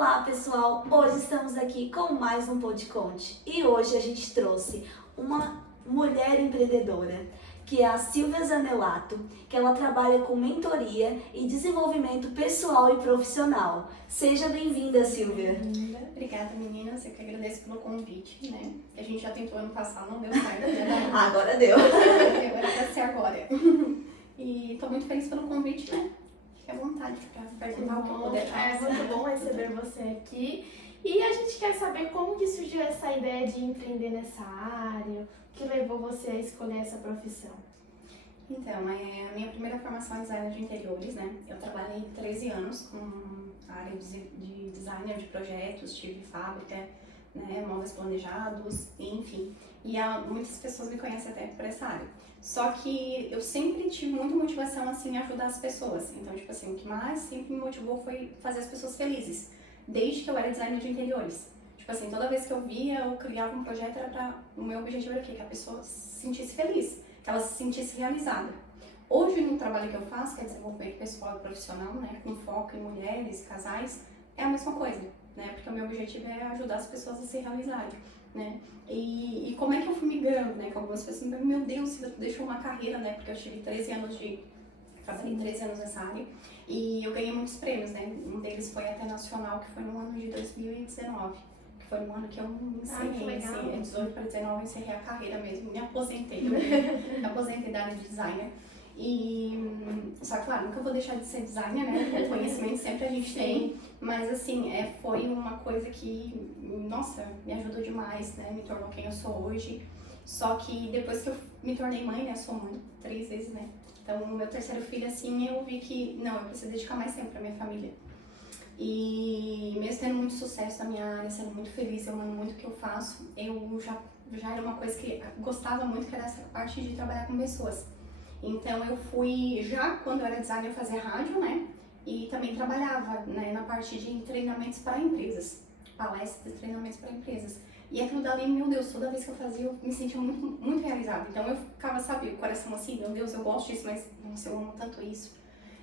Olá pessoal, hoje estamos aqui com mais um Podconte e hoje a gente trouxe uma mulher empreendedora, que é a Silvia Zanelato, que ela trabalha com mentoria e desenvolvimento pessoal e profissional. Seja bem-vinda, Silvia. Obrigada, meninas. Eu que agradeço pelo convite, né? A gente já tentou ano passado, não deu certo, né? Agora deu. Agora vai ser agora. E tô muito feliz pelo convite, né? Fique à vontade para perguntar o que eu puder. É muito bom receber você aqui. E a gente quer saber como que surgiu essa ideia de empreender nessa área, o que levou você a escolher essa profissão? Então, a minha primeira formação é designer de interiores, né? Eu trabalhei 13 anos com a área de designer de projetos, tive fábrica, né, móveis planejados, enfim. E muitas pessoas me conhecem até por essa área. Só que eu sempre tive muita motivação, assim, em ajudar as pessoas. Então, tipo assim, o que mais sempre me motivou foi fazer as pessoas felizes, desde que eu era designer de interiores. Tipo assim, toda vez que eu via, eu criava um projeto, o meu objetivo era o quê? Que a pessoa se sentisse feliz, que ela se sentisse realizada. Hoje, no trabalho que eu faço, que é desenvolvimento pessoal e profissional, né, com foco em mulheres, casais, é a mesma coisa, né, porque o meu objetivo é ajudar as pessoas a se realizarem, né. E como é que eu fui migrando, né, que algumas pessoas me perguntam, meu Deus, você deixou uma carreira, né, porque eu tive 13 anos trabalhei 13 anos nessa área, e eu ganhei muitos prêmios, né, um deles foi até nacional, que foi no ano de 2019. Foi um ano que eu encerrei, assim, 18 para 19 eu encerrei a carreira mesmo, me aposentei, me aposentei da área de designer. Só que, claro, nunca vou deixar de ser designer, né? O conhecimento sempre a gente tem, mas assim, foi uma coisa que, nossa, me ajudou demais, né? Me tornou quem eu sou hoje. Só que depois que eu me tornei mãe, né? Sou mãe 3 vezes, né? Então, o meu terceiro filho, assim, eu vi que, não, eu preciso dedicar mais tempo pra minha família. E mesmo tendo muito sucesso na minha área, sendo muito feliz, eu amo muito o que eu faço, eu já era uma coisa que gostava muito, que era essa parte de trabalhar com pessoas. Então eu fui, já quando eu era designer, eu fazia rádio, né? E também trabalhava, né, na parte de treinamentos para empresas, palestras e treinamentos para empresas. E aquilo dali, meu Deus, toda vez que eu fazia, eu me sentia muito, muito realizada. Então eu ficava, sabe, o coração assim, meu Deus, eu gosto disso, mas nossa, eu amo tanto isso.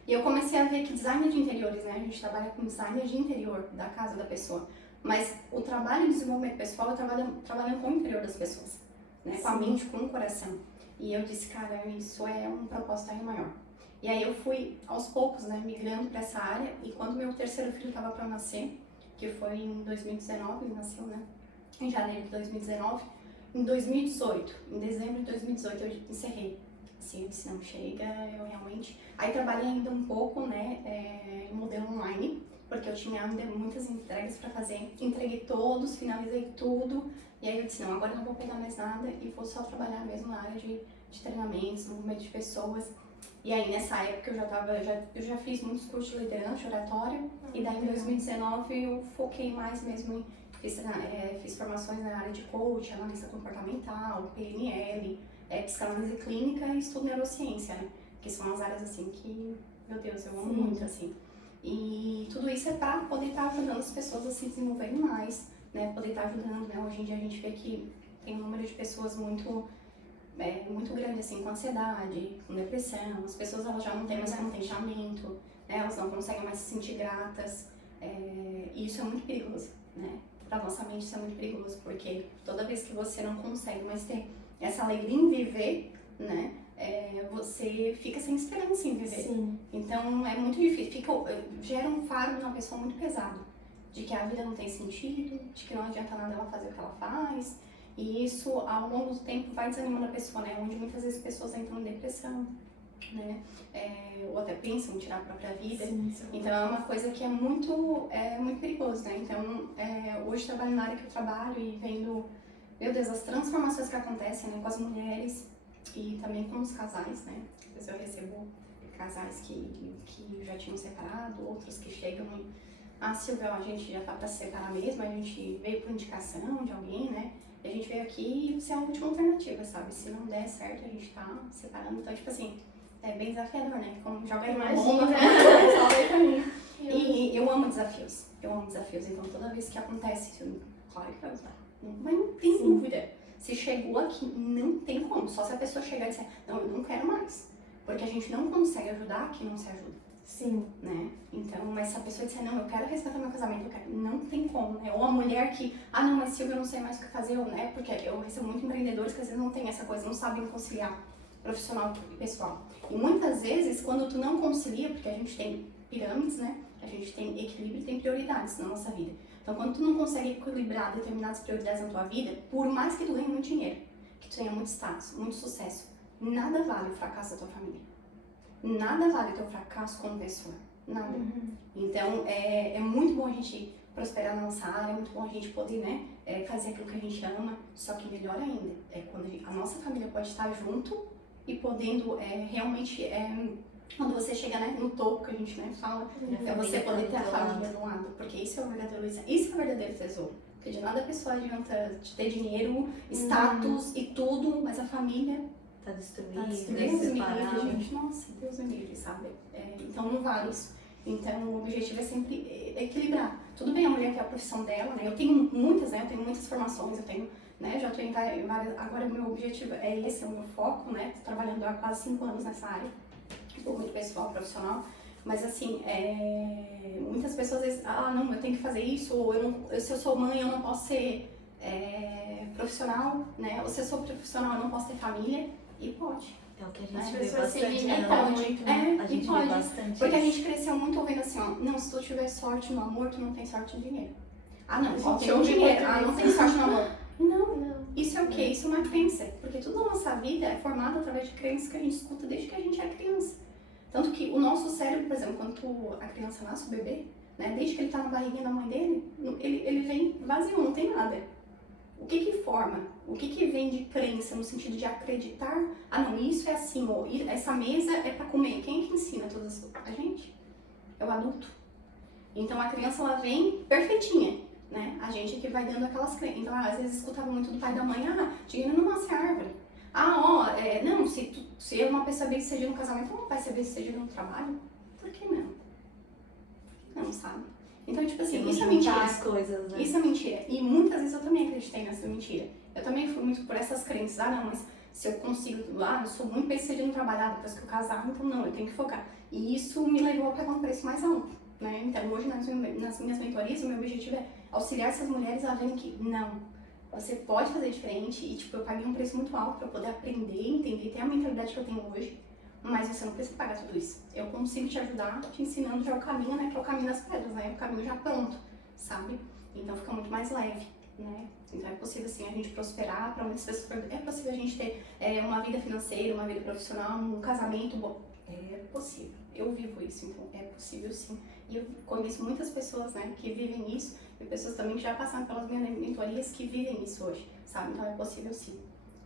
E eu comecei a ver que design de interiores, né, a gente trabalha com design de interior da casa da pessoa, mas o trabalho de desenvolvimento pessoal, eu trabalhando com o interior das pessoas, né, com a mente, com o coração. E eu disse, cara, isso é um propósito aí maior. E aí eu fui, aos poucos, né, migrando para essa área, e quando meu terceiro filho estava para nascer, que foi em 2019, ele nasceu, né, em janeiro de 2019, em 2018, em dezembro de 2018 eu encerrei. Assim, eu disse, não, chega, eu realmente... Aí trabalhei ainda um pouco, né, em modelo online, porque eu tinha ainda muitas entregas para fazer. Entreguei todos, finalizei tudo, e aí eu disse, não, agora eu não vou pegar mais nada e vou só trabalhar mesmo na área de treinamentos, desenvolvimento de pessoas. E aí nessa época eu já fiz muitos cursos de liderança, de oratório, e daí em 2019 eu foquei mais mesmo fiz formações na área de coach, analista comportamental, PNL, psicanálise clínica e estudo neurociência, né? Que são as áreas assim que, meu Deus, eu amo muito, assim. E tudo isso é para poder estar ajudando as pessoas a se desenvolverem mais, né? Poder estar ajudando, né? Hoje em dia a gente vê que tem um número de pessoas muito grande, assim, com ansiedade, com depressão. As pessoas, elas já não têm mais contentamento, né? Elas não conseguem mais se sentir gratas. E isso é muito perigoso, né? Para nossa mente isso é muito perigoso, porque toda vez que você não consegue mais ter essa alegria em viver, né, você fica sem esperança em viver. Sim. Então é muito difícil, gera um fardo na pessoa muito pesado, de que a vida não tem sentido, de que não adianta nada ela fazer o que ela faz, e isso ao longo do tempo vai desanimando a pessoa, né, onde muitas vezes pessoas entram em depressão, né, ou até pensam em tirar a própria vida. Sim. Então é uma coisa que é muito perigoso, né, então hoje trabalho na área que eu trabalho e vendo, meu Deus, as transformações que acontecem, né, com as mulheres e também com os casais, né? Às vezes eu recebo casais que já tinham separado, outros que chegam e... Silvia, a gente já tá pra se separar mesmo, a gente veio por indicação de alguém, né? E a gente veio aqui e você é a última alternativa, sabe? Se não der certo, a gente tá separando. Então, tipo assim, é bem desafiador, né? Como joga aí uma bomba, né? Só veio pra mim. E eu amo desafios, então toda vez que acontece, claro que vai usar. Mas não tem dúvida. Se chegou aqui, não tem como. Só se a pessoa chegar e dizer, não, eu não quero mais. Porque a gente não consegue ajudar quem não se ajuda. Sim. Né? Então, mas se a pessoa disser, não, eu quero respeitar meu casamento, eu quero, não tem como, né? Ou a mulher que, não, mas Silvia, eu não sei mais o que fazer, né? Porque eu recebo muito empreendedores que às vezes não tem essa coisa, não sabem conciliar profissional e pessoal. E muitas vezes, quando tu não concilia, porque a gente tem pirâmides, né? A gente tem equilíbrio e tem prioridades na nossa vida. Então, quando tu não consegue equilibrar determinadas prioridades na tua vida, por mais que tu ganhe muito dinheiro, que tu tenha muito status, muito sucesso, nada vale o fracasso da tua família. Nada vale o teu fracasso como pessoa. Nada. Então, é muito bom a gente prosperar na nossa área, é muito bom a gente poder, né, fazer aquilo que a gente ama, só que melhor ainda é quando a nossa família pode estar junto e podendo realmente, quando você chega, né, no topo, que a gente, né, fala, é você poder ter a família do lado, porque isso é o verdadeiro tesouro. Porque de nada a pessoa adianta ter dinheiro, status e tudo, mas a família Tá destruído, Deus me livre, separado. gente. Nossa, Deus me livre, sabe? Então não vale isso. Então o objetivo é sempre equilibrar. Tudo bem a mulher ter a profissão dela, né? Eu tenho muitas, né? Eu tenho muitas formações, eu tenho, né? Já estou em várias. Agora o meu objetivo é esse, é o meu foco, né? Tô trabalhando há quase 5 anos nessa área, muito pessoal, profissional. Mas assim, muitas pessoas às vezes, não, eu tenho que fazer isso, ou se eu sou mãe, eu não posso ser profissional, né? Ou se eu sou profissional, eu não posso ter família. E pode. É o que a As gente vê pessoas se bastante, né? limitam muito, né? A gente vê bastante Porque a isso. gente cresceu muito ouvindo assim, não, se tu tiver sorte no amor, tu não tem sorte no dinheiro. Não, só gente tem o ouve dinheiro, muito não isso. tem sorte no amor. Não, Não. isso é o quê? Isso é uma crença. Porque toda a nossa vida é formada através de crenças que a gente escuta desde que a gente é criança. Tanto que o nosso cérebro, por exemplo, quando a criança nasce, o bebê, né, desde que ele tá na barriguinha da mãe dele, ele vem vazio, não tem nada. O que forma? O que vem de crença no sentido de acreditar? Não, isso é assim, ou essa mesa é para comer. Quem é que ensina todas as coisas? A gente. É o adulto. Então a criança ela vem perfeitinha, né? A gente que vai dando aquelas crenças. Então às vezes escutava muito do pai e da mãe, dinheiro não nasce árvore. Não, se uma pessoa bem sucedida no casamento, não vai ser bem sucedida no trabalho? Por que não? Não, sabe? Então, tipo assim, isso é mentira. As coisas, né? Isso é mentira. E muitas vezes eu também acreditei nessa mentira. Eu também fui muito por essas crenças. Não, mas se eu consigo, eu sou muito bem sucedido no trabalho, depois que eu casar, então não, eu tenho que focar. E isso me levou a pagar um preço mais alto, né? Então, hoje nas minhas mentorias, o meu objetivo é auxiliar essas mulheres a verem que, não, você pode fazer diferente. E, tipo, eu paguei um preço muito alto para poder aprender, entender, ter a mentalidade que eu tenho hoje. Mas você não precisa pagar tudo isso. Eu consigo te ajudar, te ensinando já o caminho, né? Que é o caminho das pedras, né? O caminho já pronto, sabe? Então fica muito mais leve, né? Então é possível, assim, a gente prosperar para muitas pessoas. É possível a gente ter uma vida financeira, uma vida profissional, um casamento bom. É possível. Eu vivo isso, então é possível sim. E eu conheço muitas pessoas, né? Que vivem isso. E pessoas também que já passaram pelas minhas mentorias que vivem isso hoje, sabe? Então é possível sim.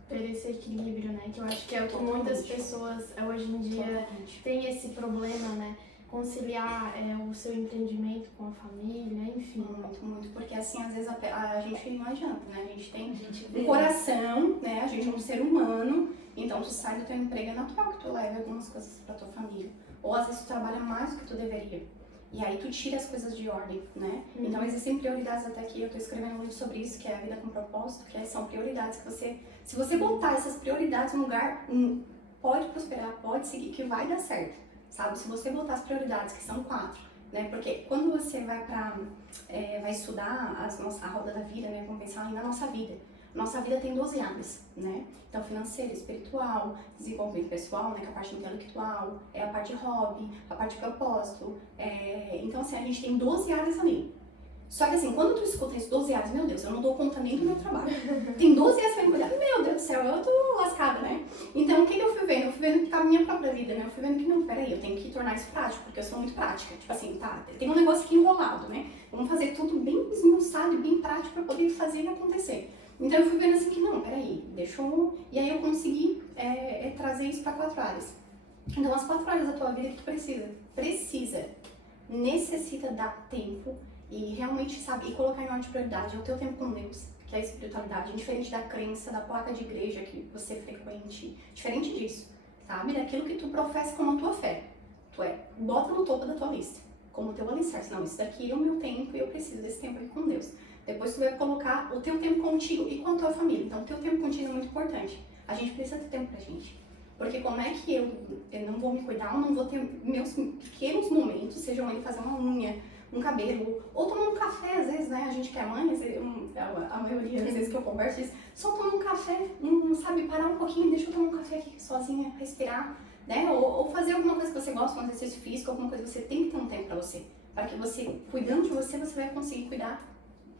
Ter esse equilíbrio, né? Que eu acho que é o que Totalmente. muitas pessoas hoje em dia Totalmente. têm esse problema, né? Conciliar o seu empreendimento com a família, enfim. Muito, porque assim, às vezes a gente não adianta, né? A gente tem A gente um vê. coração, né? A gente é um ser humano, então tu sai do teu emprego, é natural que tu leve algumas coisas pra tua família. Ou às vezes tu trabalha mais do que tu deveria. E aí tu tira as coisas de ordem, né? Então existem prioridades, até que eu tô escrevendo um livro sobre isso, que é a vida com propósito, que são prioridades que você, se você botar essas prioridades no lugar, pode prosperar, pode seguir, que vai dar certo, sabe? Se você botar as prioridades, que são 4, né? Porque quando você vai vai estudar a roda da vida, né? Vamos pensar ali na nossa vida. Nossa vida tem 12 áreas, né? Então, financeira, espiritual, desenvolvimento pessoal, né? Que é a parte intelectual, a parte hobby, a parte propósito. Então, assim, a gente tem 12 áreas ali. Só que, assim, quando tu escuta esses 12 áreas, meu Deus, eu não dou conta nem do meu trabalho. Tem 12 áreas pra cuidar, meu Deus do céu, eu tô lascada, né? Então, o que eu fui vendo? Eu fui vendo que tá a minha própria vida, né? Eu fui vendo que, não, peraí, eu tenho que tornar isso prático, porque eu sou muito prática. Tipo assim, tá, tem um negócio aqui enrolado, né? Vamos fazer tudo bem esmiuçado e bem prático pra poder fazer e acontecer. Então eu fui vendo assim que não, peraí, deixa eu... E aí eu consegui trazer isso para 4 áreas. Então as 4 áreas da tua vida que tu necessita dar tempo e realmente, sabe, e colocar em ordem de prioridade. É o teu tempo com Deus, que é a espiritualidade, diferente da crença, da placa de igreja que você frequente, diferente disso, sabe, daquilo que tu professa como a tua fé. Bota no topo da tua lista, como o teu alicerce. Não, isso daqui é o meu tempo e eu preciso desse tempo aqui com Deus. Depois tu vai colocar o teu tempo contigo e com a tua família. Então, o teu tempo contigo é muito importante. A gente precisa ter tempo pra gente. Porque como é que eu não vou me cuidar, eu não vou ter meus pequenos momentos, sejam ele fazer uma unha, um cabelo, ou tomar um café, às vezes, né? A gente que é mãe, a maioria das vezes que eu converso diz, só tomar um café, sabe, parar um pouquinho, deixa eu tomar um café aqui sozinha, respirar, né? Ou fazer alguma coisa que você gosta, um exercício físico, alguma coisa que você tem que ter um tempo pra você. Para que você, cuidando de você, você vai conseguir cuidar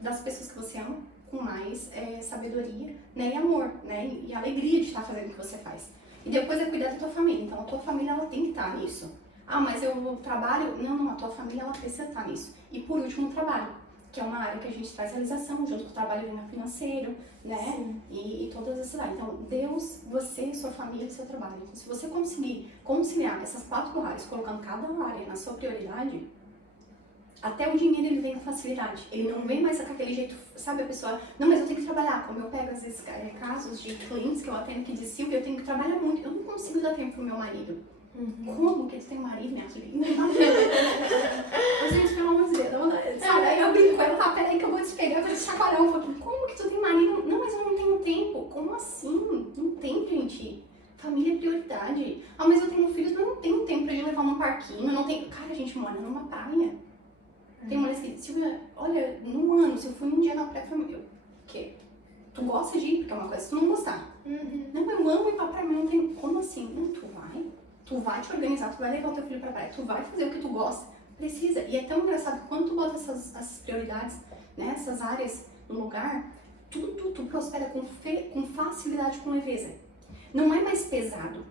das pessoas que você ama com mais sabedoria, né? E amor, né? E alegria de estar fazendo o que você faz. E depois é cuidar da tua família. Então, a tua família, ela tem que estar nisso. Ah, mas eu trabalho... Não, a tua família, ela precisa estar nisso. E por último, o trabalho, que é uma área que a gente traz realização, junto com o trabalho financeiro, né? E todas essas áreas. Então, Deus, você, sua família e seu trabalho. Então, se você conseguir conciliar essas 4 áreas, colocando cada área na sua prioridade, até o dinheiro ele vem com facilidade. Ele não vem mais com aquele jeito, sabe, a pessoa, não, mas eu tenho que trabalhar. Como eu pego, às vezes, casos de clientes que eu atendo que dizem, Silvia, eu tenho que trabalhar muito, eu não consigo dar tempo pro meu marido. Como que eles têm marido, minha filha? Gente, pelo amor de Deus, sabe? Aí eu brinco com ela, tá, peraí que eu vou te pegar pra te chacoalhar um pouquinho. Como que tu tem marido? Não, mas eu não tenho tempo. Como assim? Não tem, gente. Família é prioridade. Ah, mas eu tenho filhos, mas eu não tenho tempo pra ir levar num parquinho, eu não tenho... Cara, a gente mora numa praia. Tem mulheres que dizem, Silvia, olha, num ano, se eu fui um dia na praia, foi meu. O quê? Tu gosta de ir? Porque é uma coisa que tu não gostar. Não, eu amo ir pra praia, mas não tem... Como assim? Não, tu vai? Tu vai te organizar, tu vai levar o teu filho pra praia, tu vai fazer o que tu gosta. Precisa. E é tão engraçado que quando tu bota essas prioridades, né, essas áreas no lugar, tu prospera com facilidade, com leveza. Não é mais pesado.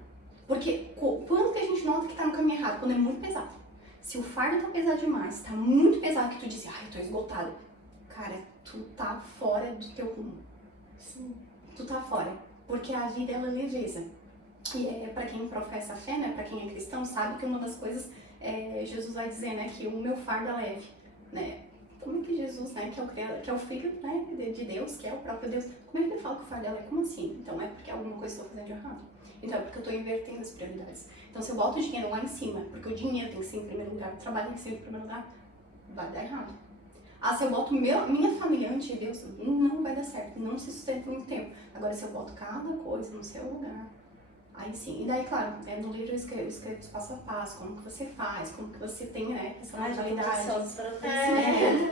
Porque quando que a gente nota que tá no caminho errado? Quando é muito pesado. Se o fardo tá pesado demais, tá muito pesado que tu diz, ai, eu tô esgotado. Cara, tu tá fora do teu rumo. Sim. Tu tá fora. Porque a vida, ela é leveza. E pra quem professa a fé, né, pra quem é cristão, sabe que uma das coisas, Jesus vai dizer, né, que o meu fardo é leve, né. Como é que Jesus, né, que é o Filho, né, de Deus, que é o próprio Deus, como é que ele fala que o fardo é leve? Como assim? Então é porque alguma coisa eu tô fazendo de errado. Então é porque eu tô invertendo as prioridades. Então se eu boto o dinheiro lá em cima, porque o dinheiro tem que ser em primeiro lugar, o trabalho tem que ser em primeiro lugar, vai dar errado. Ah, se eu boto minha família antes de Deus, não vai dar certo, não se sustenta muito tempo. Agora se eu boto cada coisa no seu lugar, aí sim. E daí, claro, no livro eu escrevo os passo a passo, como que você faz, como que você tem, né, essa mentalidade.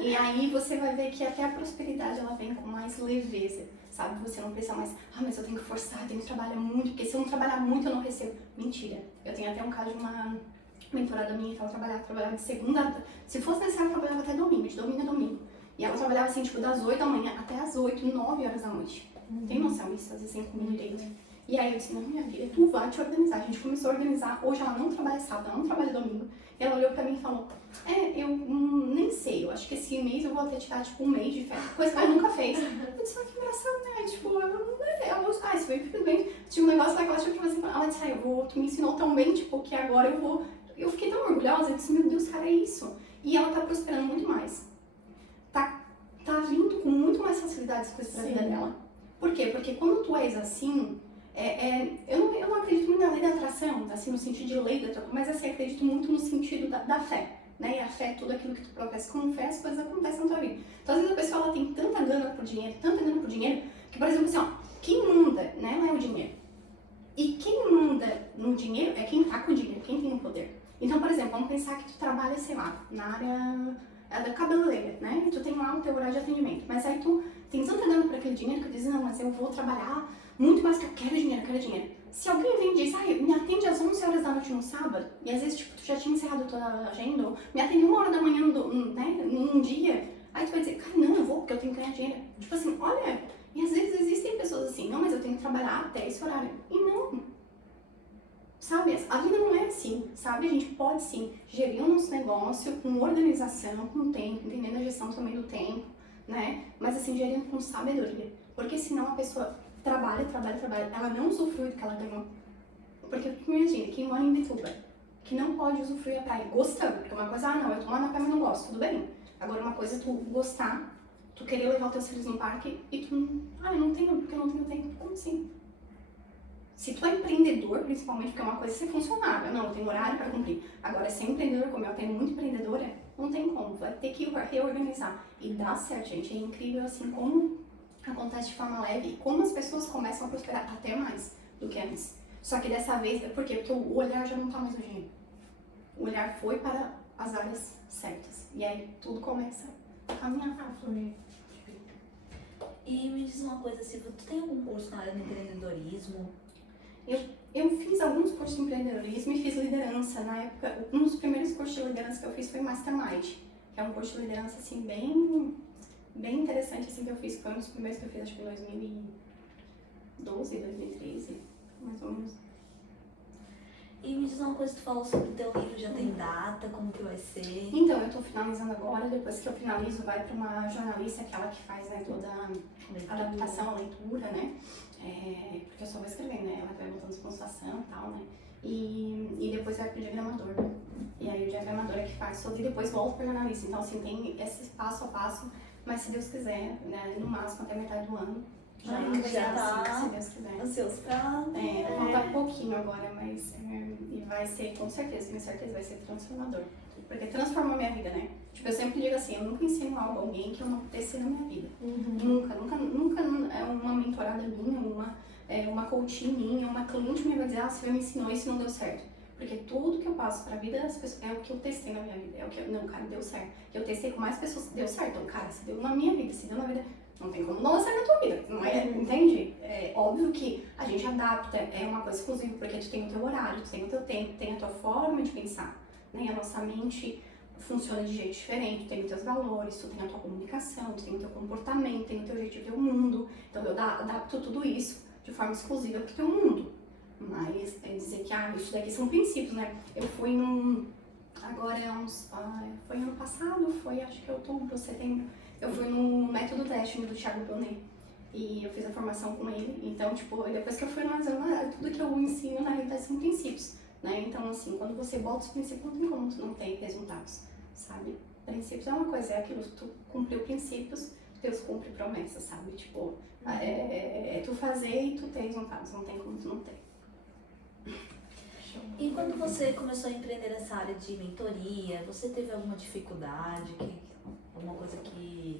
E aí você vai ver que até a prosperidade, ela vem com mais leveza, sabe? Você não pensa mais, ah, mas eu tenho que forçar, eu tenho que trabalhar muito, porque se eu não trabalhar muito eu não recebo. Mentira. Eu tenho até um caso de uma mentorada minha que ela trabalhava de segunda, se fosse necessário, ela trabalhava até domingo, de domingo a domingo. E ela trabalhava assim, tipo, das 8 da manhã até as 8, 9 horas da noite. Tem noção disso? Às vezes sem comer direito. E aí eu disse, não, minha filha, tu vai te organizar. A gente começou a organizar, hoje ela não trabalha sábado, ela não trabalha domingo. E ela olhou pra mim e falou, eu nem sei, eu acho que esse mês eu vou até tirar, tipo, um mês de férias, coisa que ela nunca fez. Eu disse, que engraçado, né? Tipo, ela isso foi tudo bem. Tinha um negócio lá que ela achou que assim, ela disse, tu me ensinou tão bem, tipo, que agora eu vou... Eu fiquei tão orgulhosa, eu disse, meu Deus, cara, é isso. E ela tá prosperando muito mais. Tá vindo com muito mais facilidade as coisas pra vida dela. Por quê? Porque quando tu és assim, eu não acredito muito na lei da atração, assim, no sentido de lei da atração, mas assim, acredito muito no sentido da fé, né? E a fé é tudo aquilo que tu professa com fé, as coisas acontecem na tua vida. Então, às vezes a pessoa ela tem tanta gana por dinheiro, que, por exemplo, assim, ó, quem manda, né, não é o dinheiro. E quem manda no dinheiro é quem tá com o dinheiro, quem tem o poder. Então, por exemplo, vamos pensar que tu trabalha, sei lá, na área da cabeleireira, né? E tu tem lá o teu horário de atendimento, mas aí tu tem tanta gana por aquele dinheiro que tu diz, não, mas eu vou trabalhar muito mais que eu quero dinheiro. Se alguém vem e diz, me atende às 11 horas da noite no sábado, e às vezes, tipo, tu já tinha encerrado a tua agenda, ou me atende 1 hora da manhã, né, num dia, aí tu vai dizer, cara, não, eu vou porque eu tenho que ganhar dinheiro. Tipo assim, olha, e às vezes existem pessoas assim, não, mas eu tenho que trabalhar até esse horário. E não. Sabe, a vida não é assim, sabe? A gente pode sim gerir o nosso negócio com organização, com tempo, entendendo a gestão também do tempo, né? Mas assim, gerindo com sabedoria. Porque senão a pessoa trabalha, ela não usufrui do que ela ganhou. Porque imagina, quem mora em Bituba, que não pode usufruir a praia, gostando, porque uma coisa, não, eu tô lá na praia, mas não gosto, tudo bem. Agora uma coisa é tu gostar, tu querer levar os teus filhos no parque e tu, eu não tenho, porque eu não tenho tempo. Como assim? Se tu é empreendedor, principalmente, porque é uma coisa ser funcionário, não, eu tenho horário para cumprir. Agora, ser empreendedor, como eu tenho muito empreendedora, não tem como, vai ter que reorganizar. E dá certo, gente, é incrível assim como acontece de forma leve e como as pessoas começam a prosperar até mais do que antes. Só que dessa vez, por quê? Porque o olhar já não tá mais no dinheiro. O olhar foi para as áreas certas. E aí tudo começa a caminhar. Ah, fluir. E me diz uma coisa, Silvia, tu tem algum curso na área de empreendedorismo? Eu fiz alguns cursos de empreendedorismo e fiz liderança. Na época, um dos primeiros cursos de liderança que eu fiz foi Mastermind, que é um curso de liderança, assim, bem interessante, assim, que eu fiz. Foi um dos primeiros que eu fiz, acho que em 2012, 2013, mais ou menos. E me diz uma coisa, tu falou sobre o teu livro, já tem data, como que vai ser? Então, eu tô finalizando agora. Depois que eu finalizo, vai para uma jornalista, aquela que faz, né, toda a adaptação, a leitura, né? Porque eu só vou escrevendo, né? Ela vai botando pontuação e tal, né? E depois vai pro diagramador, né? E aí o diagramador é que faz tudo e depois volta pro jornalista. Então, assim, tem esse passo a passo, mas se Deus quiser, né, no máximo até metade do ano, já tá. se Deus quiser. Ansioso pra... Falta pouquinho agora, mas e vai ser, com certeza, tenho certeza, vai ser transformador. Porque transformou a minha vida, né? Tipo, eu sempre digo assim, eu nunca ensino algo a alguém que eu não testei na minha vida. Nunca é uma mentorada minha, uma coach minha, uma cliente minha vai dizer, ah, você me ensinou isso e não deu certo. Porque tudo que eu passo pra vida das pessoas é o que eu testei na minha vida. É o que não, cara, deu certo. Eu testei com mais pessoas, deu certo. Então, cara, se deu na minha vida, se deu na vida, não tem como não dar certo na tua vida. Não é, entende? É óbvio que a gente adapta, é uma coisa exclusiva, porque tu tem o teu horário, tu tem o teu tempo, tem a tua forma de pensar. Né? A nossa mente funciona de jeito diferente, tu tem os teus valores, tu tem a tua comunicação, tu tem o teu comportamento, tem o teu jeito de ver o mundo. Então eu adapto tudo isso de forma exclusiva pro teu mundo. Mas é dizer que, isso daqui são princípios, né? Eu fui agora foi ano passado, foi acho que outubro, setembro, eu fui no método Destiny do Thiago Brunet. E eu fiz a formação com ele, então, tipo, depois que eu fui analisando, tudo que eu ensino na realidade são princípios, né? Então, assim, quando você bota os princípios, não tem como tu não ter resultados, sabe? Princípios é uma coisa, é aquilo, tu cumpriu princípios, Deus cumpre promessas, sabe? Tipo, é tu fazer e tu ter resultados, não tem como tu não ter. E quando você começou a empreender nessa área de mentoria, você teve alguma dificuldade, alguma coisa que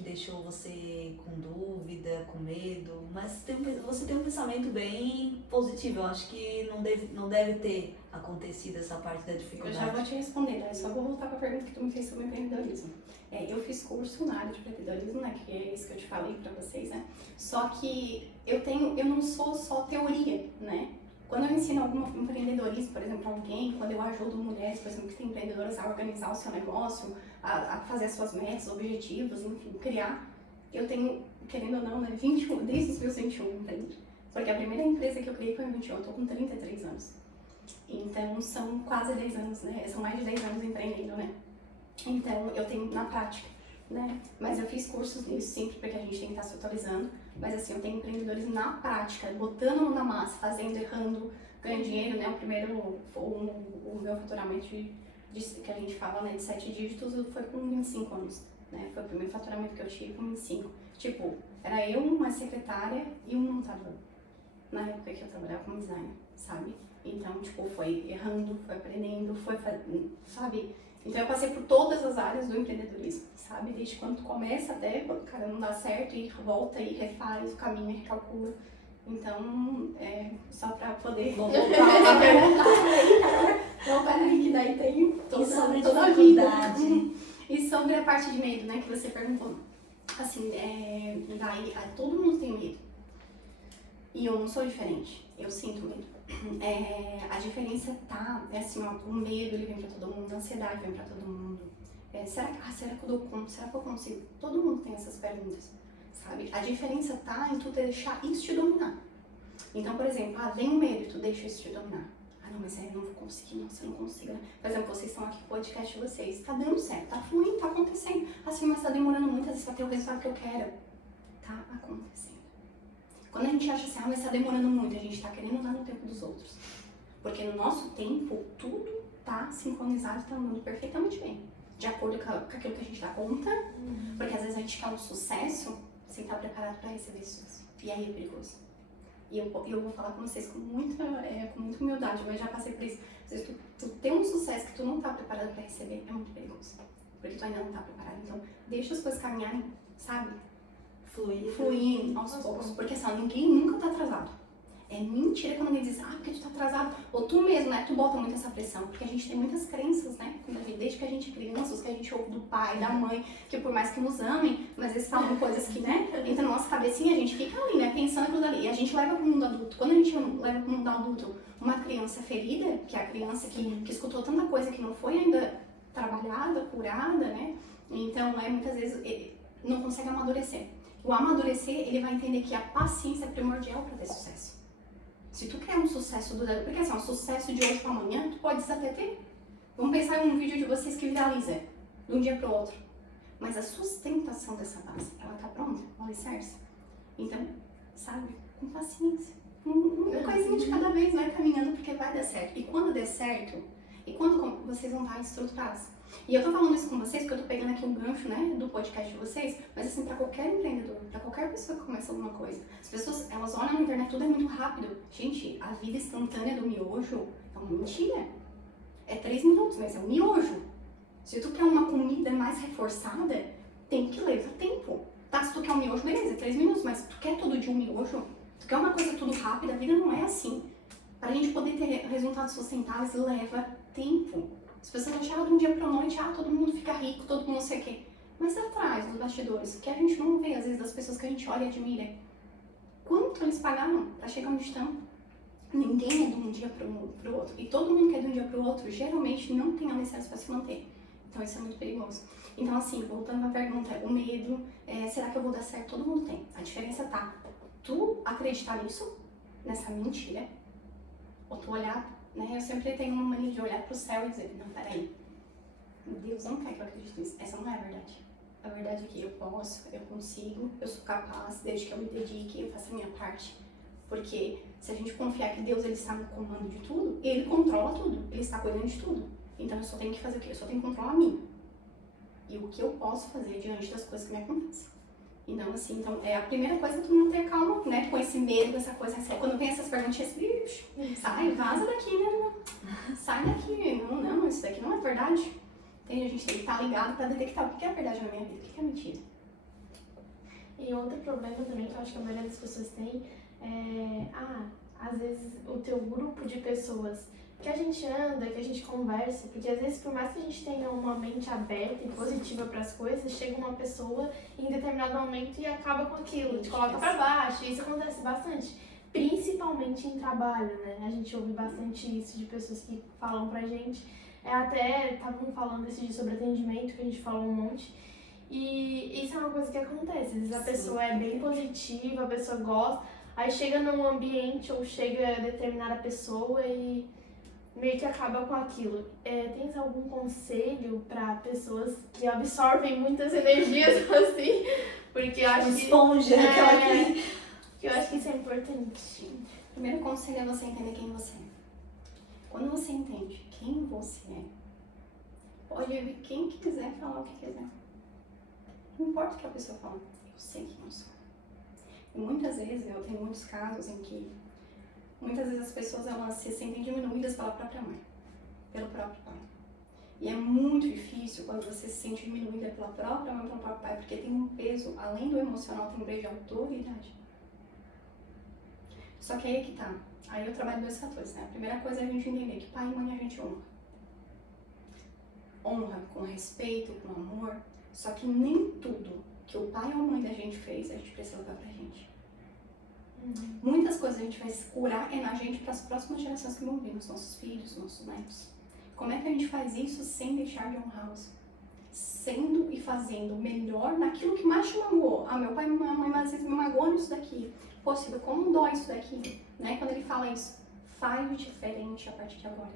deixou você com dúvida, com medo? Mas você tem um pensamento bem positivo, eu acho que não deve ter acontecido essa parte da dificuldade. Eu já vou te responder, né? Só vou voltar para a pergunta que tu me fez sobre empreendedorismo. Eu fiz curso na área de empreendedorismo, né? Que é isso que eu te falei para vocês, né? Só que eu não sou só teoria, né? Quando eu ensino algum empreendedorismo, por exemplo, alguém, quando eu ajudo mulheres, por exemplo, que têm empreendedoras a organizar o seu negócio, a fazer as suas metas, objetivos, enfim, criar, eu tenho, querendo ou não, né, 21, desde os meus 21, entende? Porque a primeira empresa que eu criei foi em 21, eu tô com 33 anos. Então, são quase 10 anos, né? São mais de 10 anos empreendendo, né? Então, eu tenho na prática, né? Mas eu fiz cursos nisso, sempre porque a gente tem que estar se atualizando. Mas assim, eu tenho empreendedores na prática, botando a mão na massa, fazendo, errando, ganhando dinheiro, né? O primeiro, o meu faturamento que a gente fala, né, de 7 dígitos, foi com 25 anos, né? Foi o primeiro faturamento que eu tive com 25. Tipo, era eu, uma secretária e um montador. Na época que eu trabalhava como designer, sabe? Então, tipo, foi errando, foi aprendendo, sabe? Então eu passei por todas as áreas do empreendedorismo, sabe? Desde quando tu começa até quando o cara não dá certo e volta e refaz o caminho e recalcula. Então, só pra poder... Vou voltar a pergunta. Não, peraí, que daí tem toda a dificuldade. vida. E sobre a parte de medo, né, que você perguntou. Assim, daí todo mundo tem medo. E eu não sou diferente, eu sinto medo. A diferença tá, assim, ó, o medo ele vem pra todo mundo, a ansiedade vem pra todo mundo. Será que eu dou conta? Será que eu consigo? Todo mundo tem essas perguntas, sabe? A diferença tá em tu deixar isso te dominar. Então, por exemplo, vem o medo e tu deixa isso te dominar. Não, mas eu não vou conseguir, não, você não consiga, né? Por exemplo, vocês estão aqui com o podcast de vocês, tá dando certo, tá fluindo, tá acontecendo. Assim, mas tá demorando muito, às vezes, pra ter o resultado que eu quero. Tá acontecendo. Quando a gente acha assim, mas tá demorando muito, a gente tá querendo dar no tempo dos outros. Porque no nosso tempo, tudo tá sincronizado e tá andando perfeitamente bem. De acordo com aquilo que a gente dá conta. Porque às vezes a gente quer um sucesso sem estar preparado pra receber esse sucesso. E aí é perigoso. E eu vou falar com vocês com muita humildade, mas já passei por isso. Às vezes tu tem um sucesso que tu não tá preparado pra receber, é muito perigoso. Porque tu ainda não tá preparado. Então, deixa as coisas caminharem, sabe? Fluindo aos poucos. Porque assim, ninguém nunca tá atrasado. É mentira quando alguém diz, porque tu tá atrasado. Ou tu mesmo, né? Tu bota muito essa pressão. Porque a gente tem muitas crenças, né? Desde que a gente é criança, os que a gente ouve do pai, da mãe, que por mais que nos amem, mas eles falam coisas que, né? Entra na nossa cabecinha, a gente fica ali, né? Pensando aquilo ali. E a gente leva pro mundo adulto. Quando a gente leva pro mundo adulto uma criança ferida, que é a criança que escutou tanta coisa que não foi ainda trabalhada, curada, né? Então, muitas vezes não consegue amadurecer. O amadurecer, ele vai entender que a paciência é primordial para ter sucesso. Se tu quer um sucesso do zero, porque assim, um sucesso de hoje para amanhã, tu pode até ter. Vamos pensar em um vídeo de vocês que viraliza, de um dia para o outro. Mas a sustentação dessa base, ela tá pronta, o alicerce. Então, sabe, com paciência. Uma coisinha de cada vez, vai caminhando, porque vai dar certo. E quando der certo, e quando vocês vão estar estruturados. E eu tô falando isso com vocês porque eu tô pegando aqui um gancho, né, do podcast de vocês, mas assim, pra qualquer empreendedor, pra qualquer pessoa que começa alguma coisa. As pessoas, elas olham na internet, tudo é muito rápido. Gente, a vida instantânea do miojo é uma mentira. É 3 minutos, mas é um miojo. Se tu quer uma comida mais reforçada, tem que levar tempo. Tá, se tu quer um miojo, beleza, é 3 minutos, mas tu quer todo dia um miojo? Tu quer uma coisa tudo rápida? A vida não é assim. Pra gente poder ter resultados sustentáveis, leva tempo. As pessoas acharam de um dia pra noite, todo mundo fica rico, todo mundo não sei o quê. Mas atrás dos bastidores, que a gente não vê, às vezes, das pessoas que a gente olha e admira. Quanto eles pagaram pra chegar onde estão? Ninguém é de um dia pro outro. E todo mundo que é de um dia pro outro, geralmente não tem alicerce pra se manter. Então isso é muito perigoso. Então assim, voltando à pergunta, o medo, será que eu vou dar certo? Todo mundo tem. A diferença tá, tu acreditar nisso, nessa mentira, ou tu olhar, né? Eu sempre tenho uma mania de olhar pro céu e dizer, não, peraí, Deus não quer que eu acredite nisso. Essa não é a verdade. A verdade é que eu posso, eu consigo, eu sou capaz, desde que eu me dedique, eu faço a minha parte. Porque se a gente confiar que Deus ele está no comando de tudo, Ele controla tudo, Ele está cuidando de tudo. Então eu só tenho que fazer o quê? Eu só tenho que controlar a mim. E o que eu posso fazer diante das coisas que me acontecem. Então assim, a primeira coisa é tu manter calma, né? Com esse medo, com essa coisa assim. Quando vem essas perguntinhas, bicho, sai, vaza daqui, né? Sai daqui. Não, isso daqui não é verdade. Então a gente tem que estar ligado para detectar o que é verdade na minha vida, o que é mentira. E outro problema também que eu acho que a maioria das pessoas tem às vezes o teu grupo de pessoas que a gente anda, que a gente conversa, porque às vezes por mais que a gente tenha uma mente aberta e positiva para as coisas, chega uma pessoa em determinado momento e acaba com aquilo, te coloca para baixo, e isso acontece bastante, principalmente em trabalho, né? A gente ouve bastante isso de pessoas que falam pra gente, até estavam falando esse dia sobre atendimento, que a gente falou um monte, e isso é uma coisa que acontece, às vezes a pessoa é bem positiva, a pessoa gosta, aí chega num ambiente ou chega a determinada pessoa e meio que acaba com aquilo. Tens algum conselho para pessoas que absorvem muitas energias assim? Porque eu acho esponja, que eu acho que isso é importante. O primeiro conselho é você entender quem você é. Quando você entende quem você é, pode vir quem quiser falar o que quiser. Não importa o que a pessoa fala, eu sei quem eu sou. E muitas vezes, eu tenho muitos casos em que muitas vezes as pessoas elas se sentem diminuídas pela própria mãe, pelo próprio pai. E é muito difícil quando você se sente diminuída pela própria mãe, pelo próprio pai, porque tem um peso, além do emocional, tem um peso de autoridade. Só que aí é que tá. Aí eu trabalho 2 fatores, né? A primeira coisa é a gente entender que pai e mãe a gente honra. Honra com respeito, com amor. Só que nem tudo que o pai ou a mãe da gente fez, a gente precisa levar pra gente. Muitas coisas a gente vai curar na gente para as próximas gerações que vão vir, os nossos filhos, nossos netos. Como é que a gente faz isso sem deixar de honrá-los? Sendo e fazendo melhor naquilo que mais te magoou. Meu pai e minha mãe às vezes me magoam nisso daqui. Pô, Silvia, como dói isso daqui? Né? Quando ele fala isso, faz diferente a partir de agora.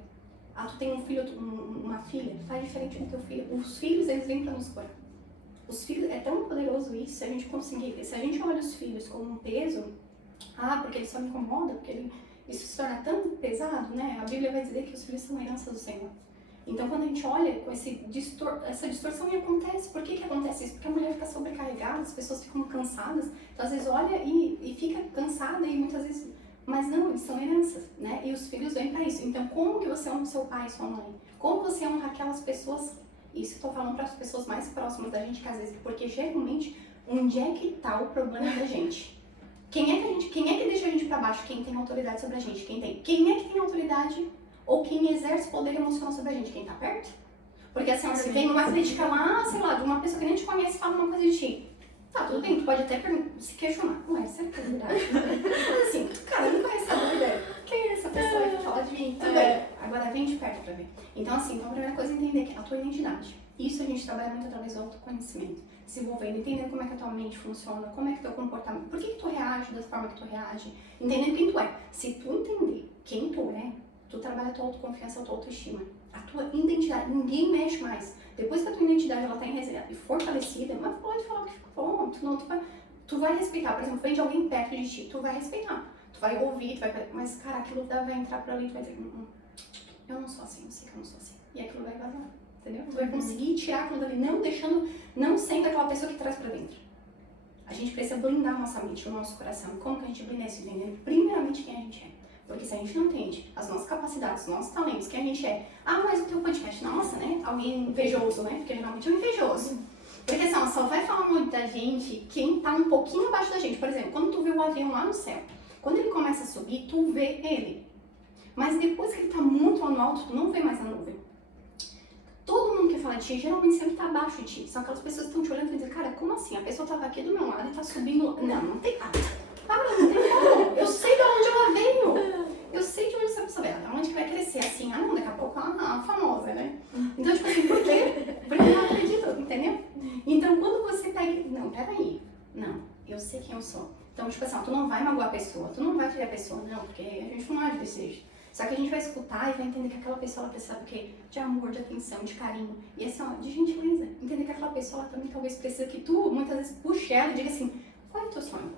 Tu tem um filho, uma filha, faz diferente do teu filho. Os filhos, eles vêm para nos curar. Os filhos, é tão poderoso isso, se a gente conseguir, se a gente olha os filhos como um peso, porque ele só me incomoda, porque isso se torna tão pesado, né? A Bíblia vai dizer que os filhos são a herança do Senhor. Então, quando a gente olha com essa distorção, e acontece. Por que acontece isso? Porque a mulher fica sobrecarregada, as pessoas ficam cansadas. Então, às vezes, olha e fica cansada e muitas vezes... Mas não, eles são heranças, né? E os filhos vêm para isso. Então, como que você honra seu pai e sua mãe? Como você honra aquelas pessoas... Isso eu estou falando para as pessoas mais próximas da gente, que às vezes... Porque, geralmente, onde é que está o problema da gente? Quem é que deixa a gente pra baixo? Quem tem autoridade sobre a gente? Quem é que tem autoridade ou quem exerce poder emocional sobre a gente? Quem tá perto? Porque assim, se vem uma crítica lá, sei lá, de uma pessoa que nem te conhece e fala uma coisa de ti. Tá, tudo bem, tu pode até se questionar. Ué, será que é verdade? Mas assim, cara, não conhece a dúvida. Quem é essa pessoa que fala de mim? Tudo bem. Agora vem de perto pra ver. Então assim, a primeira coisa é entender que é a tua identidade. Isso a gente trabalha muito através do autoconhecimento. Se envolvendo, entendendo como é que a tua mente funciona, como é que o teu comportamento, por que tu reage da forma que tu reage, entendendo quem tu é. Se tu entender quem tu é, tu trabalha a tua autoconfiança, a tua autoestima, a tua identidade. Ninguém mexe mais. Depois que a tua identidade ela tá e fortalecida, mas pode falar o que for, tu vai respeitar. Por exemplo, vem de alguém perto de ti, tu vai respeitar. Tu vai ouvir, mas cara, aquilo vai entrar por ali, tu vai dizer, eu não sou assim, eu sei que eu não sou assim. E aquilo vai vazar, entendeu? Tu vai conseguir tirar aquilo dali, não sendo aquela pessoa que traz pra dentro. A gente precisa blindar a nossa mente, o nosso coração. Como que a gente blinda isso? Entendendo primeiramente quem a gente é. Porque se a gente não entende as nossas capacidades, os nossos talentos, quem a gente é, mas o teu podcast, nossa, né? Alguém invejoso, né? Porque geralmente é um invejoso. Porque assim, só vai falar muito da gente quem tá um pouquinho abaixo da gente. Por exemplo, quando tu vê o avião lá no céu, quando ele começa a subir, tu vê ele. Mas depois que ele tá muito lá no alto, tu não vê mais a nuvem. Todo mundo que fala de ti, geralmente sempre tá abaixo de ti. São aquelas pessoas que estão te olhando e dizem, cara, como assim? A pessoa tava aqui do meu lado e tá subindo. Não tem nada. Não tem como. Eu sei de onde ela veio. Eu sei de onde essa pessoa veio. Onde que vai crescer assim? Não, daqui a pouco ela é famosa, né? Então, tipo assim, por quê? Porque eu não acredito, entendeu? Então, quando você pega. Não, peraí. Não, eu sei quem eu sou. Então, tipo assim, tu não vai magoar a pessoa, tu não vai ferir a pessoa, não, porque a gente não age desse jeito. Só que a gente vai escutar e vai entender que aquela pessoa ela precisa do quê? De amor, de atenção, de carinho. E assim, ó, de gentileza. Entender que aquela pessoa ela também talvez precisa que tu, muitas vezes, puxe ela e diga assim, qual é o teu sonho?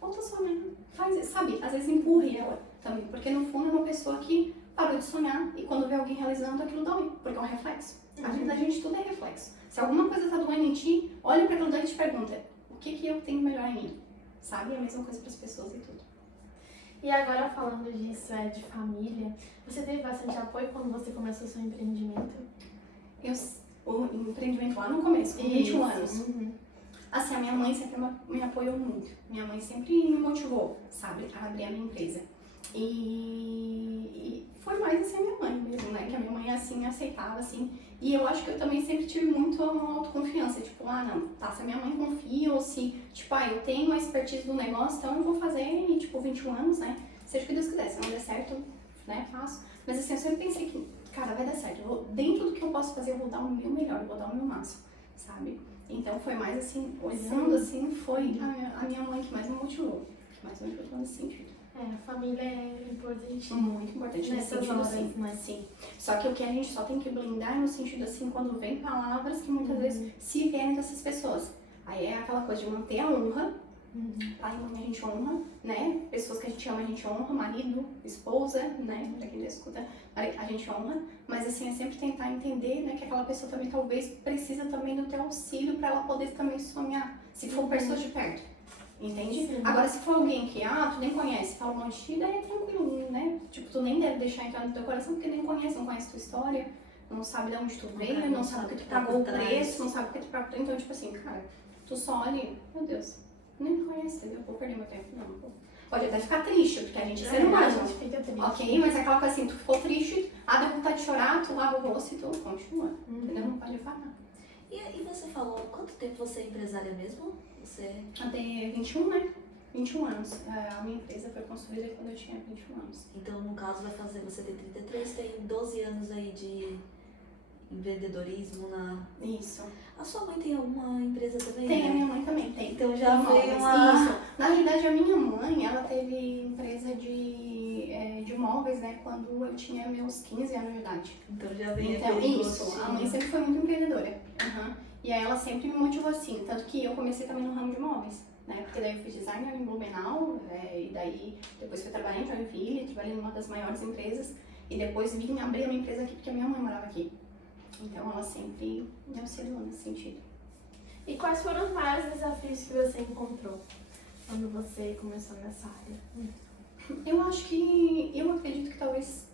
Qual é o teu sonho? Faz, sabe? Às vezes empurre ela também. Porque no fundo é uma pessoa que parou de sonhar e quando vê alguém realizando aquilo dói. Porque é um reflexo. A vida da gente tudo é reflexo. Se alguma coisa tá doendo em ti, olha pra aquilo daí e te pergunta, o que eu tenho melhor em mim? Sabe? É a mesma coisa pras pessoas e tudo. E agora falando disso, de família, você teve bastante apoio quando você começou seu empreendimento? O empreendimento lá no começo, com 21 anos. Uhum. Assim, a minha mãe sempre me apoiou muito. Minha mãe sempre me motivou, sabe, a abrir a minha empresa. E foi mais assim a minha mãe mesmo, né? Que a minha mãe, assim, aceitava, assim. E eu acho que eu também sempre tive muito autoconfiança. Tipo, não, tá, se a minha mãe confia ou se, tipo, eu tenho a expertise do negócio, então eu vou fazer e, tipo, 21 anos, né? Seja o que Deus quiser. Se não der certo, né, faço. Mas, assim, eu sempre pensei que, cara, vai dar certo. Dentro do que eu posso fazer, eu vou dar o meu melhor, eu vou dar o meu máximo, sabe? Então, foi mais, assim, olhando, assim, foi a minha mãe que mais me motivou. Que mais me motivou nesse sentido. A família é importante. Muito importante nesse sentido, horas, sim. né? Sim. Só que o que a gente só tem que blindar é no sentido assim, quando vem palavras que muitas vezes se vierem dessas pessoas. Aí é aquela coisa de manter a honra. Pai e mãe a gente honra, né? Pessoas que a gente ama a gente honra, marido, esposa, né? Pra quem escuta, a gente honra. Mas assim, é sempre tentar entender, né? Que aquela pessoa também talvez precisa também do teu auxílio pra ela poder também sonhar. Se for pessoas de perto. Entende? Sim. Agora, se for alguém que, tu nem conhece, fala um monte de ti, daí é tranquilo, né? Tipo, tu nem deve deixar entrar no teu coração porque nem conhece, não conhece tua história, não sabe de onde tu veio, não sabe o que tu pagou o preço, não sabe o que tu pagou. Então, tipo assim, cara, tu só olha e, meu Deus, nem me conhece, entendeu? Vou perder meu tempo. Não, pode até ficar triste, porque a gente é ser humano. A gente fica triste. Ok, mas é aquela coisa assim, tu ficou triste, deu vontade de chorar, tu lava o rosto e tu continua, entendeu? Não pode falar. E você falou, quanto tempo você é empresária mesmo? Você... Até 21, né? 21 anos. A minha empresa foi construída quando eu tinha 21 anos. Então, no caso, você tem 33, tem 12 anos aí de empreendedorismo na... Isso. A sua mãe tem alguma empresa também? Tem, né? a minha mãe também tem. Então já foi uma... Isso. Na realidade, a minha mãe, ela teve empresa de móveis, né? Quando eu tinha meus 15 anos de idade. Então já vem então, aquele isso. gostinho. A mãe sempre foi muito empreendedora. E aí ela sempre me motivou assim. Tanto que eu comecei também no ramo de móveis. Né? Porque daí eu fiz design em Blumenau, e daí depois fui trabalhar em Joinville, trabalhei numa das maiores empresas. E depois vim abrir a minha empresa aqui porque a minha mãe morava aqui. Então ela sempre me auxiliou nesse sentido. E quais foram os maiores desafios que você encontrou quando você começou nessa área? Eu acredito que talvez,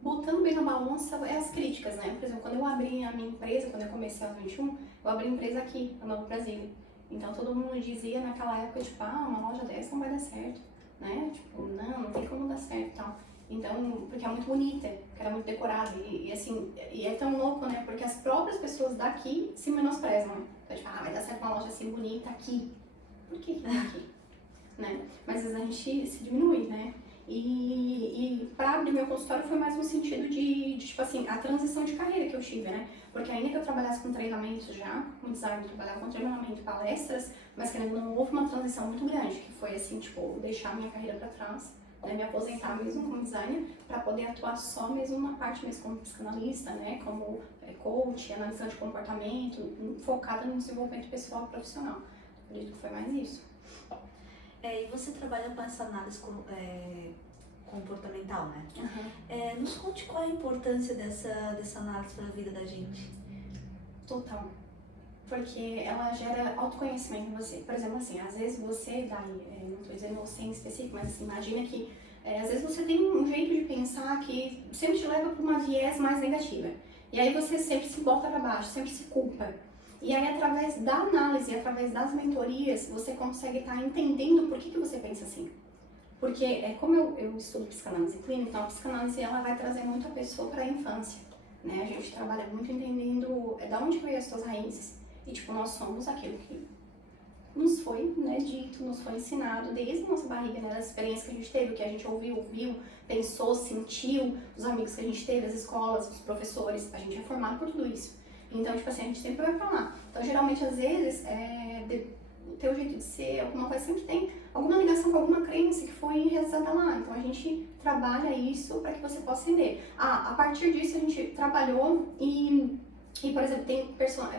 botando bem na balança, é as críticas, né? Por exemplo, quando eu abri a minha empresa, quando eu comecei aos 21, eu abri a empresa aqui, na Nova Brasília. Então todo mundo dizia naquela época, tipo, uma loja dessa não vai dar certo, né? Tipo, não tem como dar certo e tal. Então, porque é muito bonita, porque era muito decorada e assim, e é tão louco, né? Porque as próprias pessoas daqui se menosprezam, né? Então, tipo, vai dar certo uma loja assim bonita aqui. Por que que é aqui? Né? Mas às vezes a gente se diminui, né? E para abrir meu consultório foi mais no sentido de, tipo assim, a transição de carreira que eu tive, né? Porque ainda que eu trabalhasse com treinamento já, com design, trabalhava com treinamento e palestras, mas que não houve uma transição muito grande, que foi assim, tipo, deixar minha carreira para trás, né? Me aposentar mesmo como designer, para poder atuar só mesmo na parte mesmo como psicanalista, né? Como coach, analista de comportamento, focada no desenvolvimento pessoal e profissional. Acredito que foi mais isso. E você trabalha com essa análise comportamental, né? Uhum. Nos conte qual é a importância dessa análise para a vida da gente. Total. Porque ela gera autoconhecimento em você. Por exemplo, assim, às vezes você, não estou dizendo você em específico, mas assim, imagina que às vezes você tem um jeito de pensar que sempre te leva para uma viés mais negativa. E aí você sempre se bota para baixo, sempre se culpa. E aí, através da análise, através das mentorias, você consegue estar entendendo por que você pensa assim. Porque, como eu estudo psicanálise clínica, então a psicanálise ela vai trazer muito a pessoa para a infância, né? A gente trabalha muito entendendo de onde veio as suas raízes. E, tipo, nós somos aquilo que nos foi, né, dito, nos foi ensinado desde a nossa barriga, né? Das experiências que a gente teve, o que a gente ouviu, viu, pensou, sentiu, os amigos que a gente teve, as escolas, os professores. A gente é formado por tudo isso. Então, tipo assim, a gente sempre vai pra lá. Então, geralmente, às vezes, o teu jeito de ser, alguma coisa, sempre tem alguma ligação com alguma crença que foi realizada lá. Então, a gente trabalha isso para que você possa entender. A partir disso, a gente trabalhou e por exemplo,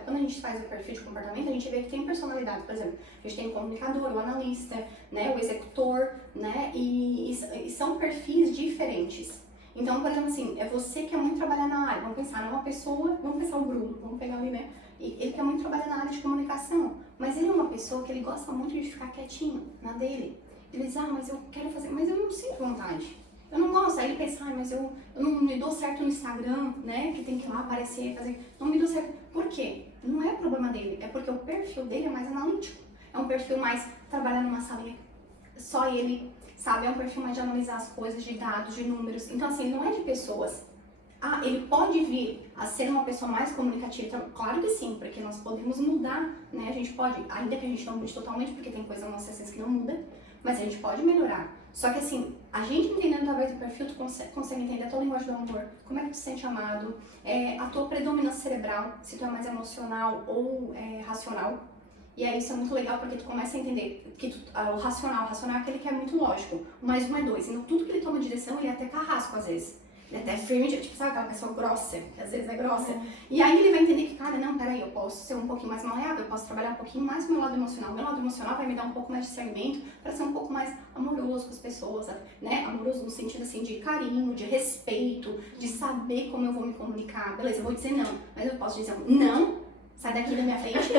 quando a gente faz o perfil de comportamento, a gente vê que tem personalidade. Por exemplo, a gente tem o comunicador, o analista, né, o executor, né, e são perfis diferentes. Então, por exemplo, assim, é você que quer muito trabalhar na área. Vamos pensar numa pessoa, vamos pensar o Bruno, vamos pegar ali, né? Ele quer muito trabalhar na área de comunicação, mas ele é uma pessoa que ele gosta muito de ficar quietinho na dele. Ele diz, mas eu quero fazer, mas eu não sinto vontade. Eu não gosto. Aí ele pensa, mas eu não me dou certo no Instagram, né? Que tem que ir lá aparecer, fazer. Não me dou certo. Por quê? Não é problema dele, é porque o perfil dele é mais analítico. É um perfil mais trabalhar numa salinha, só ele, sabe? É um perfil mais de analisar as coisas, de dados, de números. Então, assim, não é de pessoas. Ele pode vir a ser uma pessoa mais comunicativa? Então, claro que sim, porque nós podemos mudar, né? A gente pode, ainda que a gente não mude totalmente, porque tem coisa na nossa essência que não muda, mas a gente pode melhorar. Só que assim, a gente entendendo através do perfil, tu consegue entender a tua linguagem do amor, como é que tu se sente amado, a tua predominância cerebral, se tu é mais emocional ou racional. E aí isso é muito legal porque tu começa a entender que o racional é aquele que é muito lógico, o mais um é dois. Então tudo que ele toma direção, ele é até carrasco às vezes. Ele é até firme, tipo, sabe aquela pessoa grossa, que às vezes é grossa. E aí ele vai entender que, cara, não, peraí, eu posso ser um pouquinho mais maleável, eu posso trabalhar um pouquinho mais com o meu lado emocional. Meu lado emocional vai me dar um pouco mais de discernimento para ser um pouco mais amoroso com as pessoas, né? Amoroso no sentido, assim, de carinho, de respeito, de saber como eu vou me comunicar. Beleza, eu vou dizer não, mas eu posso dizer um não, sai daqui da minha frente.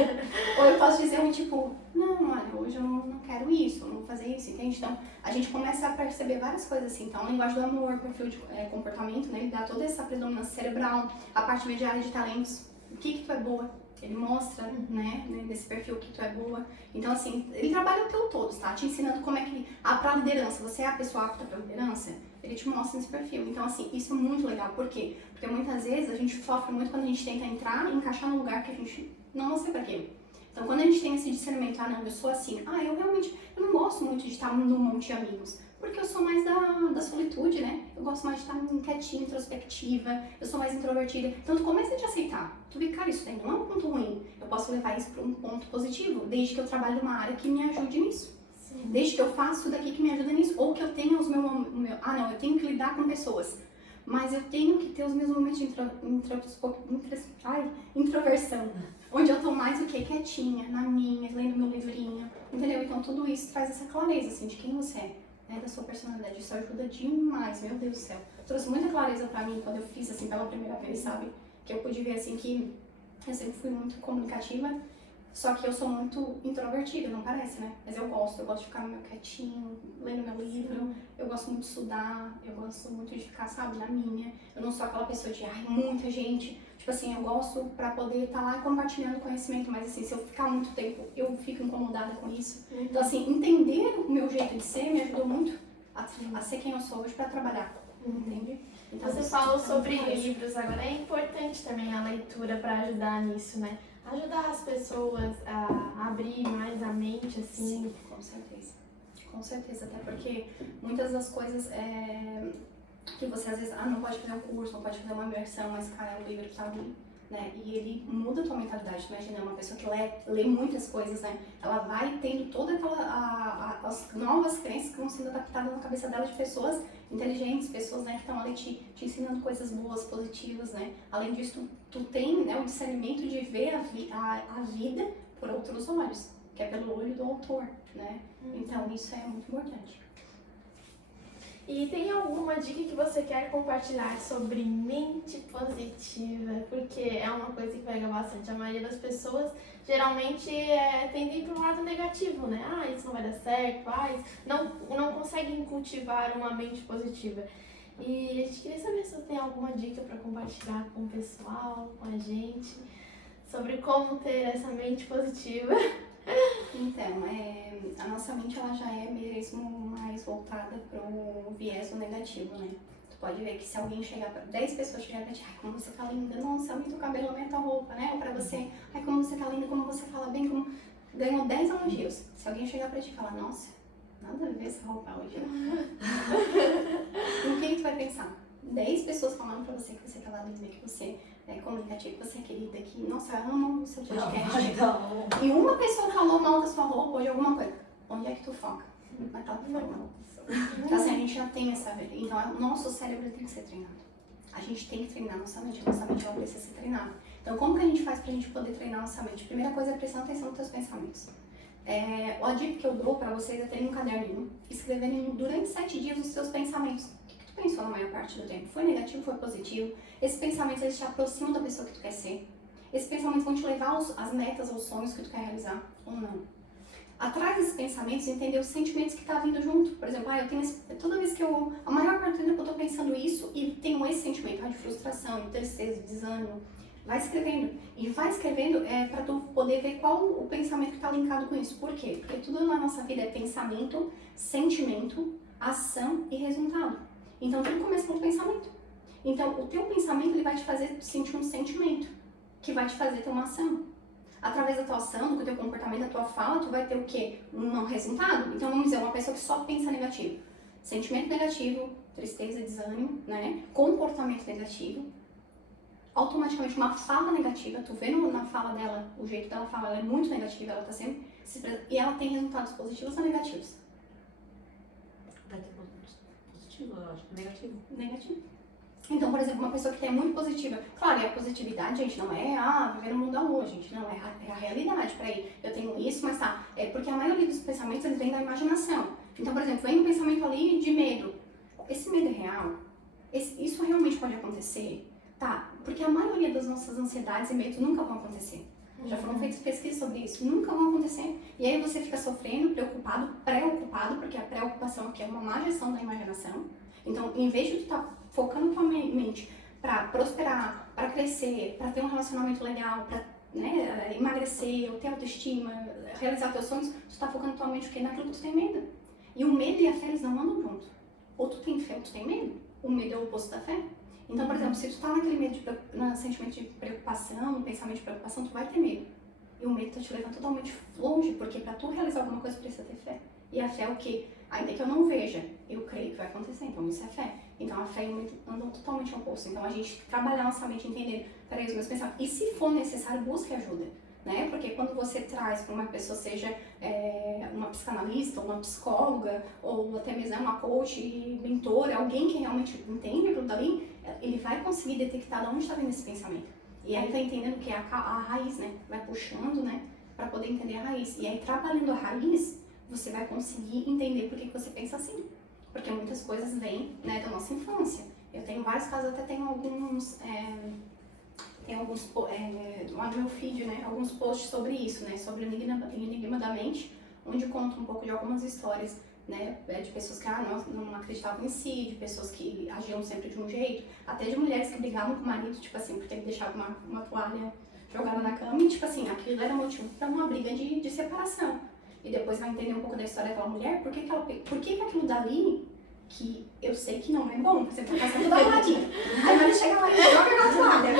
Ou eu posso dizer um tipo, não, olha, hoje eu não quero isso, eu não vou fazer isso, entende? Então, a gente começa a perceber várias coisas assim. Então, a linguagem do amor, perfil de comportamento, né? Ele dá toda essa predominância cerebral, a parte mediária de talentos, o que tu é boa. Ele mostra, né, nesse perfil que tu é boa. Então, assim, ele trabalha o teu todo, tá? Te ensinando como é que... pra liderança, você é a pessoa apta pra liderança? Ele te mostra nesse perfil. Então, assim, isso é muito legal. Por quê? Porque muitas vezes a gente sofre muito quando a gente tenta entrar e encaixar num lugar que a gente não sei pra quê. Então, quando a gente tem esse discernimento, não, eu sou assim, eu não gosto muito de estar num monte de amigos, porque eu sou mais da solitude, né? Eu gosto mais de estar quietinha, introspectiva, eu sou mais introvertida. Então, tu começa a te aceitar. Tu vê, cara, isso daí não é um ponto ruim. Eu posso levar isso para um ponto positivo, desde que eu trabalhe numa área que me ajude nisso. Sim. Desde que eu faça daqui que me ajuda nisso, ou que eu tenha eu tenho que lidar com pessoas. Mas eu tenho que ter os meus momentos de introversão. Onde eu tô mais o quê? Quietinha, na minha, lendo meu livrinho, entendeu? Então tudo isso traz essa clareza, assim, de quem você é, né? Da sua personalidade. Isso ajuda demais, meu Deus do céu. Trouxe muita clareza pra mim quando eu fiz, assim, pela primeira vez, sabe? Que eu pude ver, assim, que eu sempre fui muito comunicativa Só que eu sou muito introvertida, não parece, né? Mas eu gosto de ficar no meu quietinho, lendo meu livro, eu gosto muito de estudar, eu gosto muito de ficar, sabe, na minha. Eu não sou aquela pessoa de, ai, muita gente. Tipo assim, eu gosto pra poder estar lá compartilhando conhecimento, mas assim, se eu ficar muito tempo, eu fico incomodada com isso. Então assim, entender o meu jeito de ser me ajudou muito a ser quem eu sou hoje pra trabalhar, entende? Então, Você falou sobre livros agora, é importante também a leitura para ajudar nisso, né? Ajudar as pessoas a abrir mais a mente, assim. Sim, com certeza. Com certeza, até porque muitas das coisas que você às vezes, não pode fazer um curso, não pode fazer uma imersão, mas cara, é um livro que tá ali, né? E ele muda a tua mentalidade. Imagina, uma pessoa que lê muitas coisas, né? Ela vai tendo toda as novas crenças que vão sendo adaptadas na cabeça dela de pessoas inteligentes, pessoas, né, que estão ali te ensinando coisas boas, positivas, né? Além disso, tu tem, né, o discernimento de ver a vida por outros olhos, que é pelo olho do autor, né? Então, isso é muito importante. E tem alguma dica que você quer compartilhar sobre mente positiva? Porque é uma coisa que pega bastante. A maioria das pessoas geralmente tendem para um lado negativo, né? Ah, isso não vai dar certo, não conseguem cultivar uma mente positiva. E a gente queria saber se você tem alguma dica para compartilhar com o pessoal, com a gente, sobre como ter essa mente positiva. Então, a nossa mente ela já é mesmo mais voltada pro viés do negativo, né? Tu pode ver que se alguém chegar, 10 pessoas chegarem pra ti, ai, como você tá linda, nossa, aumenta o cabelo, aumenta a roupa, né? Ou pra você, ai, como você tá linda, como você fala bem, como... Ganhou 10 elogios. Se alguém chegar pra ti e falar, nossa, nada a ver essa roupa hoje. O que tu vai pensar? 10 pessoas falando pra você que você tá linda, que você é comunicativo, que você é querida, que, nossa, eu amo o seu podcast. E uma pessoa falou mal da sua roupa ou de alguma coisa. Onde é que tu foca? Naquela forma. Então assim, a gente já tem essa... Então, o nosso cérebro tem que ser treinado. A gente tem que treinar nossa mente ela precisa ser treinada. Então, como que a gente faz pra gente poder treinar nossa mente? Primeira coisa é prestar atenção nos teus pensamentos. A dica que eu dou pra vocês é terem um caderninho, escreverem durante 7 dias os seus pensamentos. O que tu pensou na maior parte do tempo? Foi negativo, foi positivo? Esses pensamentos, eles te aproximam da pessoa que tu quer ser? Esses pensamentos vão te levar às metas, aos sonhos que tu quer realizar ou não? Atrás desses pensamentos, entender os sentimentos que tá vindo junto. Por exemplo, eu tenho toda vez que a maior parte do tempo eu tô pensando isso e tenho esse sentimento de frustração, de tristeza, de desânimo. Vai escrevendo. E vai escrevendo pra tu poder ver qual o pensamento que tá linkado com isso. Por quê? Porque tudo na nossa vida é pensamento, sentimento, ação e resultado. Então tudo começa com o pensamento. Então o teu pensamento ele vai te fazer sentir um sentimento, que vai te fazer ter uma ação. Através da tua ação, do teu comportamento, da tua fala, tu vai ter o quê? Um resultado. Então vamos dizer, uma pessoa que só pensa negativo. Sentimento negativo, tristeza, desânimo, né? Comportamento negativo. Automaticamente uma fala negativa, tu vê na fala dela, o jeito dela fala, ela é muito negativa, ela tá sempre se expressando, e ela tem resultados positivos ou negativos? Vai ter positivo, eu acho. Negativo. Negativo. Então, por exemplo, uma pessoa que tem muito positiva, claro, e a positividade, gente, não é, viver no mundo da lua, gente, não, é a realidade, peraí, eu tenho isso, mas tá, porque a maioria dos pensamentos, eles vêm da imaginação. Então, por exemplo, vem um pensamento ali de medo, esse medo é real? Isso realmente pode acontecer? Tá, porque a maioria das nossas ansiedades e medos nunca vão acontecer. Já foram feitas pesquisas sobre isso, nunca vão acontecer. E aí você fica sofrendo, preocupado, porque a preocupação aqui é uma má gestão da imaginação. Então, em vez de tu estar focando tua mente para prosperar, para crescer, para ter um relacionamento legal, para emagrecer, ou ter autoestima, realizar teus sonhos, tu está focando tua mente naquilo que tu tem medo. E o medo e a fé, eles não andam junto. Ou tu tem fé ou tu tem medo. O medo é o oposto da fé. Então, por exemplo, se tu tá naquele medo no sentimento de preocupação, no pensamento de preocupação, tu vai ter medo. E o medo tá te levando totalmente longe, porque para tu realizar alguma coisa precisa ter fé. E a fé é o quê? Ainda que eu não veja, eu creio que vai acontecer, então isso é fé. Então a fé e o medo andam totalmente oposto. Então a gente trabalhar nossa mente, entender, peraí, os meus pensamentos. E se for necessário, busque ajuda. Né? Porque quando você traz para uma pessoa, seja uma psicanalista, uma psicóloga, ou até mesmo uma coach, mentora, alguém que realmente entende aquilo dali, ele vai conseguir detectar de onde está vindo esse pensamento. E aí vai entendendo que é a raiz, né? Vai puxando, né? Para poder entender a raiz. E aí trabalhando a raiz, você vai conseguir entender por que você pensa assim. Porque muitas coisas vêm, né, da nossa infância. Eu tenho vários casos, até tenho alguns tem lá no meu feed, né, alguns posts sobre isso, né, sobre o Enigma da Mente, onde conto um pouco de algumas histórias, né, de pessoas que não acreditavam em si, de pessoas que agiam sempre de um jeito, até de mulheres que brigavam com o marido, tipo assim, por ter deixado uma toalha jogada na cama, e tipo assim, aquilo era motivo para uma briga de separação. E depois vai entender um pouco da história daquela mulher, por que aquilo dali, que eu sei que não é bom, você tá passando toda arrumadinha. Aí vai chegar lá e joga aquela toalha,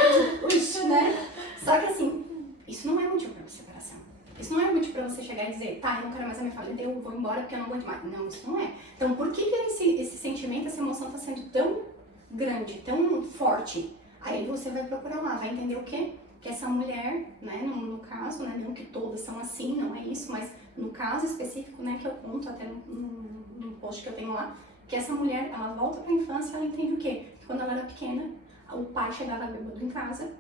ui, né? Só que assim, isso não é motivo para separação. Isso não é motivo pra você chegar e dizer, tá, eu não quero mais a minha família, eu vou embora porque eu não aguento mais. Não, isso não é. Então, por que esse sentimento, essa emoção tá sendo tão grande, tão forte? Aí você vai procurar lá, vai entender o quê? Que essa mulher, né, no caso, né, não que todas são assim, não é isso, mas no caso específico, né, que eu conto até no post que eu tenho lá, que essa mulher, ela volta pra infância, ela entende o quê? Que quando ela era pequena, o pai chegava bêbado em casa,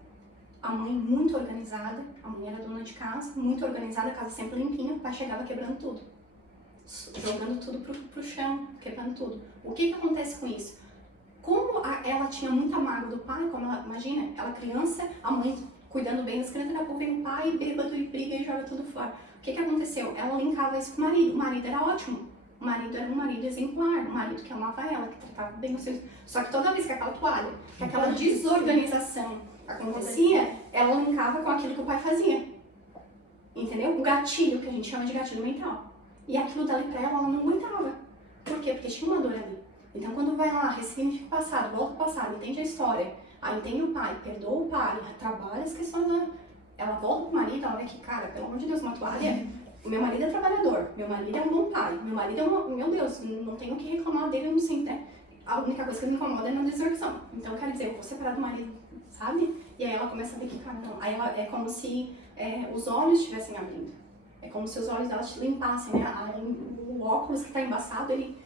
a mãe muito organizada, a mãe era dona de casa, muito organizada, a casa sempre limpinha, o pai chegava quebrando tudo. Jogando tudo pro chão, quebrando tudo. O que acontece com isso? Como ela tinha muita mágoa do pai, como ela, imagina, ela criança, a mãe cuidando bem das crianças, daqui a pouco vem o pai, bêbado e briga e joga tudo fora. O que aconteceu? Ela linkava isso com o marido. O marido era ótimo. O marido era um marido exemplar, um marido que amava ela, que tratava bem os filhos. Só que toda vez que aquela toalha, que aquela desorganização acontecia, ela linkava com aquilo que o pai fazia. Entendeu? O gatilho, que a gente chama de gatilho mental. E aquilo dali pra ela não aguentava. Por quê? Porque tinha uma dor ali. Então quando vai lá, ressignifica o passado, volta ao passado, entende a história, aí entende o pai, perdoa o pai, trabalha as questões da... Ela volta pro marido, ela vê que, cara, pelo amor de Deus, uma toalha... O meu marido é trabalhador, meu marido é um bom pai, meu marido é meu Deus, não tenho o que reclamar dele, eu não sinto, né? A única coisa que me incomoda é na desorganização. Então, quer dizer, eu vou separar do marido, sabe? E aí ela começa a ver que, cara, não. Aí ela, é como se os olhos estivessem abrindo. É como se os olhos dela te limpassem, né? O óculos que tá embaçado, ele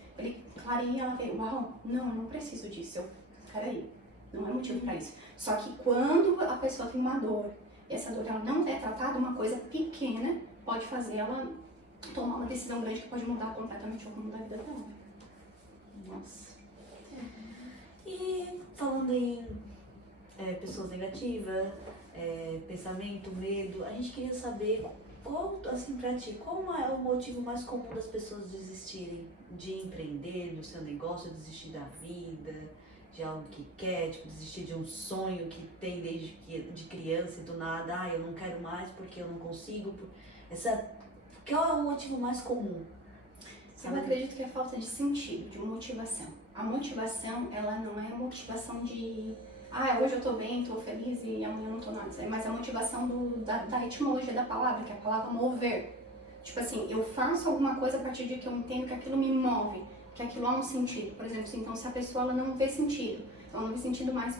clareia e ela vê, uau, não, eu não preciso disso. Peraí, não é motivo pra isso. Só que quando a pessoa tem uma dor, e essa dor ela não é tratada, uma coisa pequena pode fazer ela tomar uma decisão grande que pode mudar completamente o rumo da vida dela. Nossa. E falando em pessoas negativas, pensamento, medo, a gente queria saber qual, assim, pra ti, qual é o motivo mais comum das pessoas desistirem de empreender no seu negócio, desistir da vida, de algo que quer, tipo, desistir de um sonho que tem desde de criança e do nada, eu não quero mais porque eu não consigo. Qual é o motivo mais comum? Eu acredito que é falta de sentido, de motivação. A motivação, ela não é a motivação de hoje eu tô bem, tô feliz e amanhã eu não tô nada. Mas a motivação da etimologia da palavra, que é a palavra mover. Tipo assim, eu faço alguma coisa a partir de que eu entendo que aquilo me move, que aquilo há um sentido. Por exemplo, então se a pessoa ela não vê sentido, ela não vê sentido mais,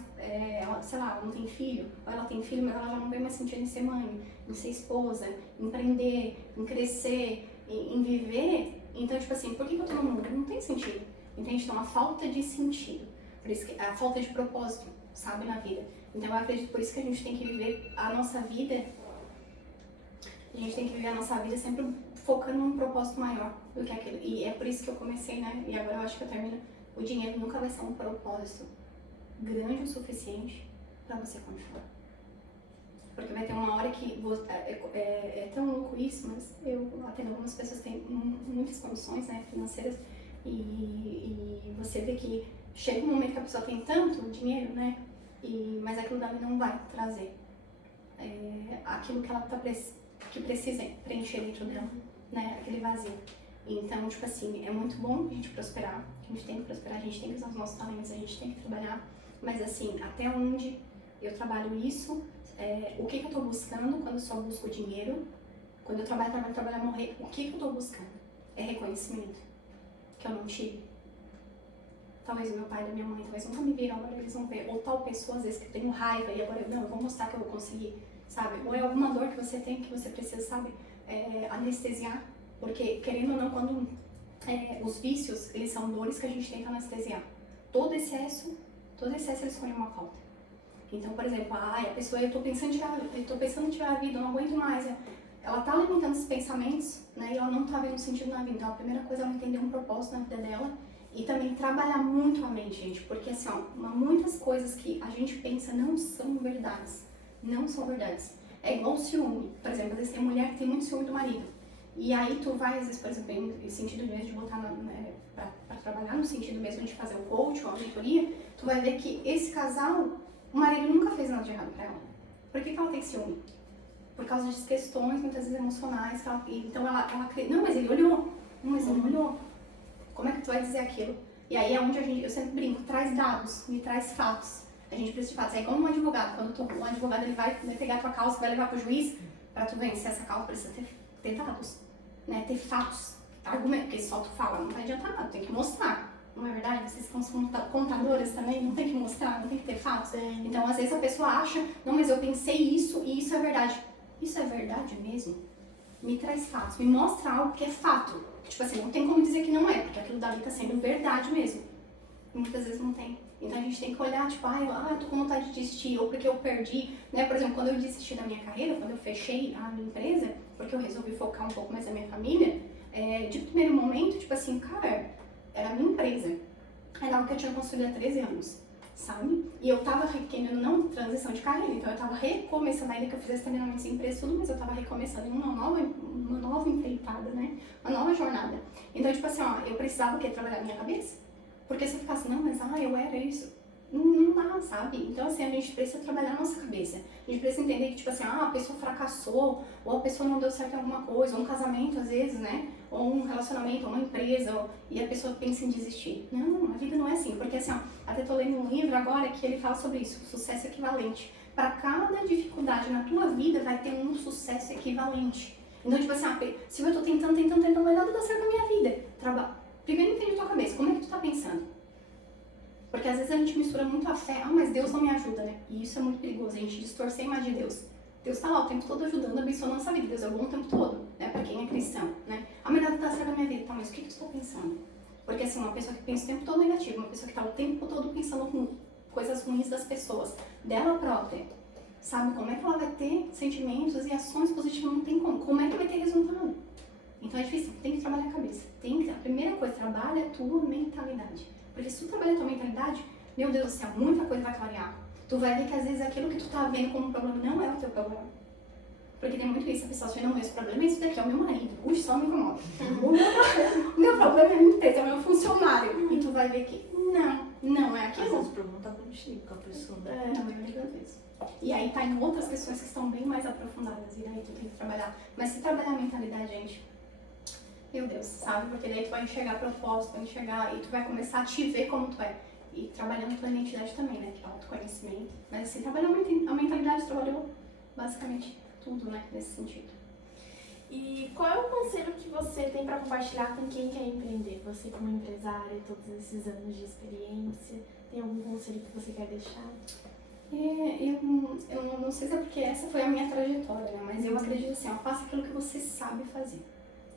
sei lá, ela não tem filho, ou ela tem filho, mas ela já não vê mais sentido em ser mãe, em ser esposa, em empreender, em crescer, em viver. Então, tipo assim, por que eu tô no mundo? Não tem sentido, entende? Então, a falta de sentido, por isso que a falta de propósito, sabe, na vida. Então, eu acredito por isso que a gente tem que viver a nossa vida, sempre focando num propósito maior do que aquilo. E é por isso que eu comecei, né, e agora eu acho que eu termino, o dinheiro nunca vai ser um propósito grande o suficiente para você continuar. Porque vai ter uma hora que é tão louco isso, mas eu atendo algumas pessoas que têm muitas condições, né, financeiras, e você vê que chega um momento que a pessoa tem tanto dinheiro, né, mas aquilo dali não vai trazer aquilo que ela que precisa preencher dentro dela, né, aquele vazio. Então, tipo assim, é muito bom a gente prosperar, a gente tem que prosperar, a gente tem que usar os nossos talentos, a gente tem que trabalhar, mas assim, até onde eu trabalho isso, o que eu tô buscando quando eu só busco dinheiro, quando eu trabalho, morrer, o que eu tô buscando? É reconhecimento, que eu não tive. Talvez o meu pai e a minha mãe, talvez nunca me viram, agora eles vão ver. Ou tal pessoa, às vezes, que eu tenho raiva e agora eu vou mostrar que eu vou conseguir, sabe? Ou é alguma dor que você tem, que você precisa, sabe, anestesiar. Porque, querendo ou não, quando os vícios, eles são dores que a gente tenta anestesiar. Todo excesso eles põem uma falta. Então, por exemplo, a pessoa, eu tô pensando em tirar a vida, eu não aguento mais. Ela tá alimentando esses pensamentos, né, e ela não tá vendo sentido na vida. Então, a primeira coisa é ela entender um propósito na vida dela e também trabalhar muito a mente, gente. Porque, assim, muitas coisas que a gente pensa não são verdades. não são verdades. É igual o ciúme. Por exemplo, às vezes tem mulher que tem muito ciúme do marido. E aí tu vai, às vezes, por exemplo, em sentido mesmo de botar pra trabalhar no sentido mesmo de fazer o coach ou a mentoria, tu vai ver que esse casal, o marido nunca fez nada de errado pra ela. Por que ela tem ciúme? Por causa de questões, muitas vezes, emocionais. Então ela não, mas ele olhou. Não, mas ele olhou. Como é que tu vai dizer aquilo? E aí é onde eu sempre brinco, traz dados, me traz fatos. A gente precisa de fatos. É como um advogado. Quando um advogado ele vai pegar a tua causa, vai levar pro juiz, pra tu vencer essa causa, precisa ter dados, né? Ter fatos, argumento, porque só tu fala, não vai adiantar nada, tem que mostrar. Não é verdade? Vocês são contadoras também, não tem que mostrar, não tem que ter fatos. Então, às vezes a pessoa acha, não, mas eu pensei isso e isso é verdade. Isso é verdade mesmo? Me traz fatos, me mostra algo que é fato. Tipo assim, não tem como dizer que não é, porque aquilo dali tá sendo verdade mesmo. E muitas vezes não tem. Então a gente tem que olhar, tipo, eu tô com vontade de desistir, ou porque eu perdi, né? Por exemplo, quando eu desisti da minha carreira, quando eu fechei a minha empresa, porque eu resolvi focar um pouco mais na minha família, de primeiro momento, tipo assim, cara, era a minha empresa. Era algo que eu tinha construído há 13 anos, sabe? E eu tava querendo, não transição de carreira, então eu tava recomeçando, ainda que eu fizesse também na minha empresa, tudo, mas eu tava recomeçando uma nova empreitada, né? Uma nova jornada. Então, tipo assim, eu precisava o quê? Trabalhar a minha cabeça. Porque se eu ficasse, não, mas eu era isso, não dá, sabe? Então, assim, a gente precisa trabalhar a nossa cabeça. A gente precisa entender que, tipo assim, a pessoa fracassou, ou a pessoa não deu certo em alguma coisa, ou um casamento, às vezes, né? Ou um relacionamento, ou uma empresa, e a pessoa pensa em desistir. Não, a vida não é assim. Porque, assim, até tô lendo um livro agora que ele fala sobre isso, sucesso equivalente. Para cada dificuldade na tua vida, vai ter um sucesso equivalente. Então, tipo assim, se eu tô tentando, mas nada dá certo na minha vida. Primeiro entende a tua cabeça, como é que tu tá pensando? Porque às vezes a gente mistura muito a fé, mas Deus não me ajuda, né? E isso é muito perigoso, a gente distorcer a imagem de Deus. Deus tá lá o tempo todo ajudando, abençoando a nossa vida, Deus é bom o tempo todo, né? Pra quem é cristão, né? Mas nada dá certo na minha vida, tá, mas o que tu tá pensando? Porque assim, uma pessoa que pensa o tempo todo negativo, uma pessoa que tá o tempo todo pensando com coisas ruins das pessoas, dela própria, sabe? Como é que ela vai ter sentimentos e ações positivas? Não tem como. Como é que vai ter resultado? Então é difícil, tem que trabalhar a cabeça. A primeira coisa, trabalha a tua mentalidade. Porque se tu trabalha a tua mentalidade, meu Deus do céu, muita coisa vai clarear. Tu vai ver que às vezes aquilo que tu tá vendo como problema não é o teu problema. Porque tem muito isso, a pessoa acha, não, meu problema é isso daqui, é o meu marido. Puxa, só me incomoda. O meu problema é a minha empresa, é o meu funcionário. E tu vai ver que não é aquilo. Às vezes o problema tá contigo, com a pessoa. Na maioria das vezes. E aí tá em outras questões que estão bem mais aprofundadas. E aí tu tem que trabalhar. Mas se trabalhar a mentalidade, gente, meu Deus, sabe? Porque daí tu vai enxergar propósito, vai enxergar e tu vai começar a te ver como tu é. E trabalhando tua identidade também, né? Que é autoconhecimento. Mas assim, trabalhando a mentalidade, trabalhou basicamente tudo, né? Nesse sentido. E qual é o conselho que você tem para compartilhar com quem quer empreender? Você como empresária, todos esses anos de experiência, tem algum conselho que você quer deixar? Eu não sei se é porque essa foi a minha trajetória, né? Mas eu acredito assim, faça aquilo que você sabe fazer.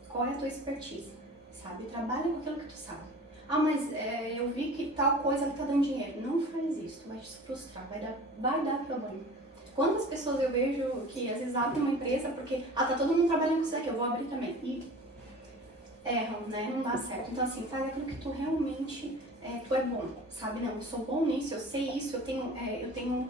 Qual é a tua expertise, sabe? Trabalha com aquilo que tu sabe. Mas eu vi que tal coisa tá dando dinheiro. Não faz isso, tu vai te frustrar, vai dar problema. Quantas pessoas eu vejo que às vezes abrem uma empresa porque, tá todo mundo trabalhando com isso aqui, eu vou abrir também. E erram, né? Não dá certo. Então assim, faz aquilo que tu realmente, tu é bom, sabe? Não, eu sou bom nisso, eu sei isso, eu tenho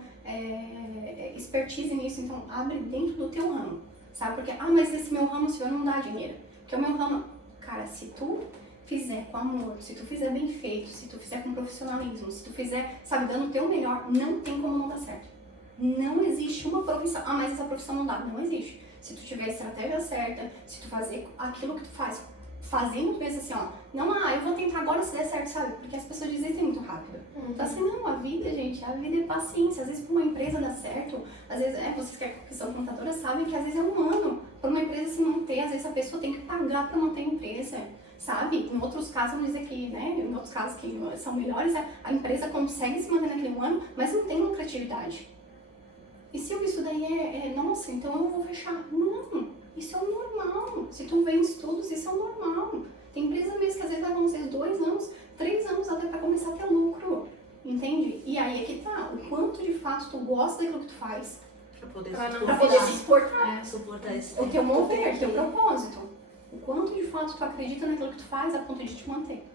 expertise nisso, então abre dentro do teu ramo, sabe? Porque, mas esse meu ramo, senhor, não dá dinheiro. Porque o meu ramo, cara, se tu fizer com amor, se tu fizer bem feito, se tu fizer com profissionalismo, se tu fizer, sabe, dando o teu melhor, não tem como não dar certo. Não existe uma profissão, mas essa profissão não dá, não existe. Se tu tiver a estratégia certa, se tu fazer aquilo que tu faz, fazendo mesmo assim, não, eu vou tentar agora se der certo, sabe? Porque as pessoas desistem muito rápido. Então assim, não, a vida, gente, a vida é paciência. Às vezes pra uma empresa dar certo, às vezes, vocês que são contadoras sabem que às vezes é um ano pra uma empresa se manter, às vezes a pessoa tem que pagar pra manter a empresa, sabe? Em outros casos, vamos dizer que, né, em outros casos que são melhores, a empresa consegue se manter naquele ano, mas não tem lucratividade. E se isso daí nossa, então eu vou fechar. Não, isso é o normal. Se tu vê em estudos, isso é o normal. Tem empresa mesmo que às vezes vai acontecer 2 anos, 3 anos até pra começar a ter lucro. Entende? E aí é que tá, o quanto de fato tu gosta daquilo que tu faz. Pra poder se suportar. Suportar esse O teu mover, teu propósito. O quanto de fato tu acredita naquilo que tu faz a ponto de te manter.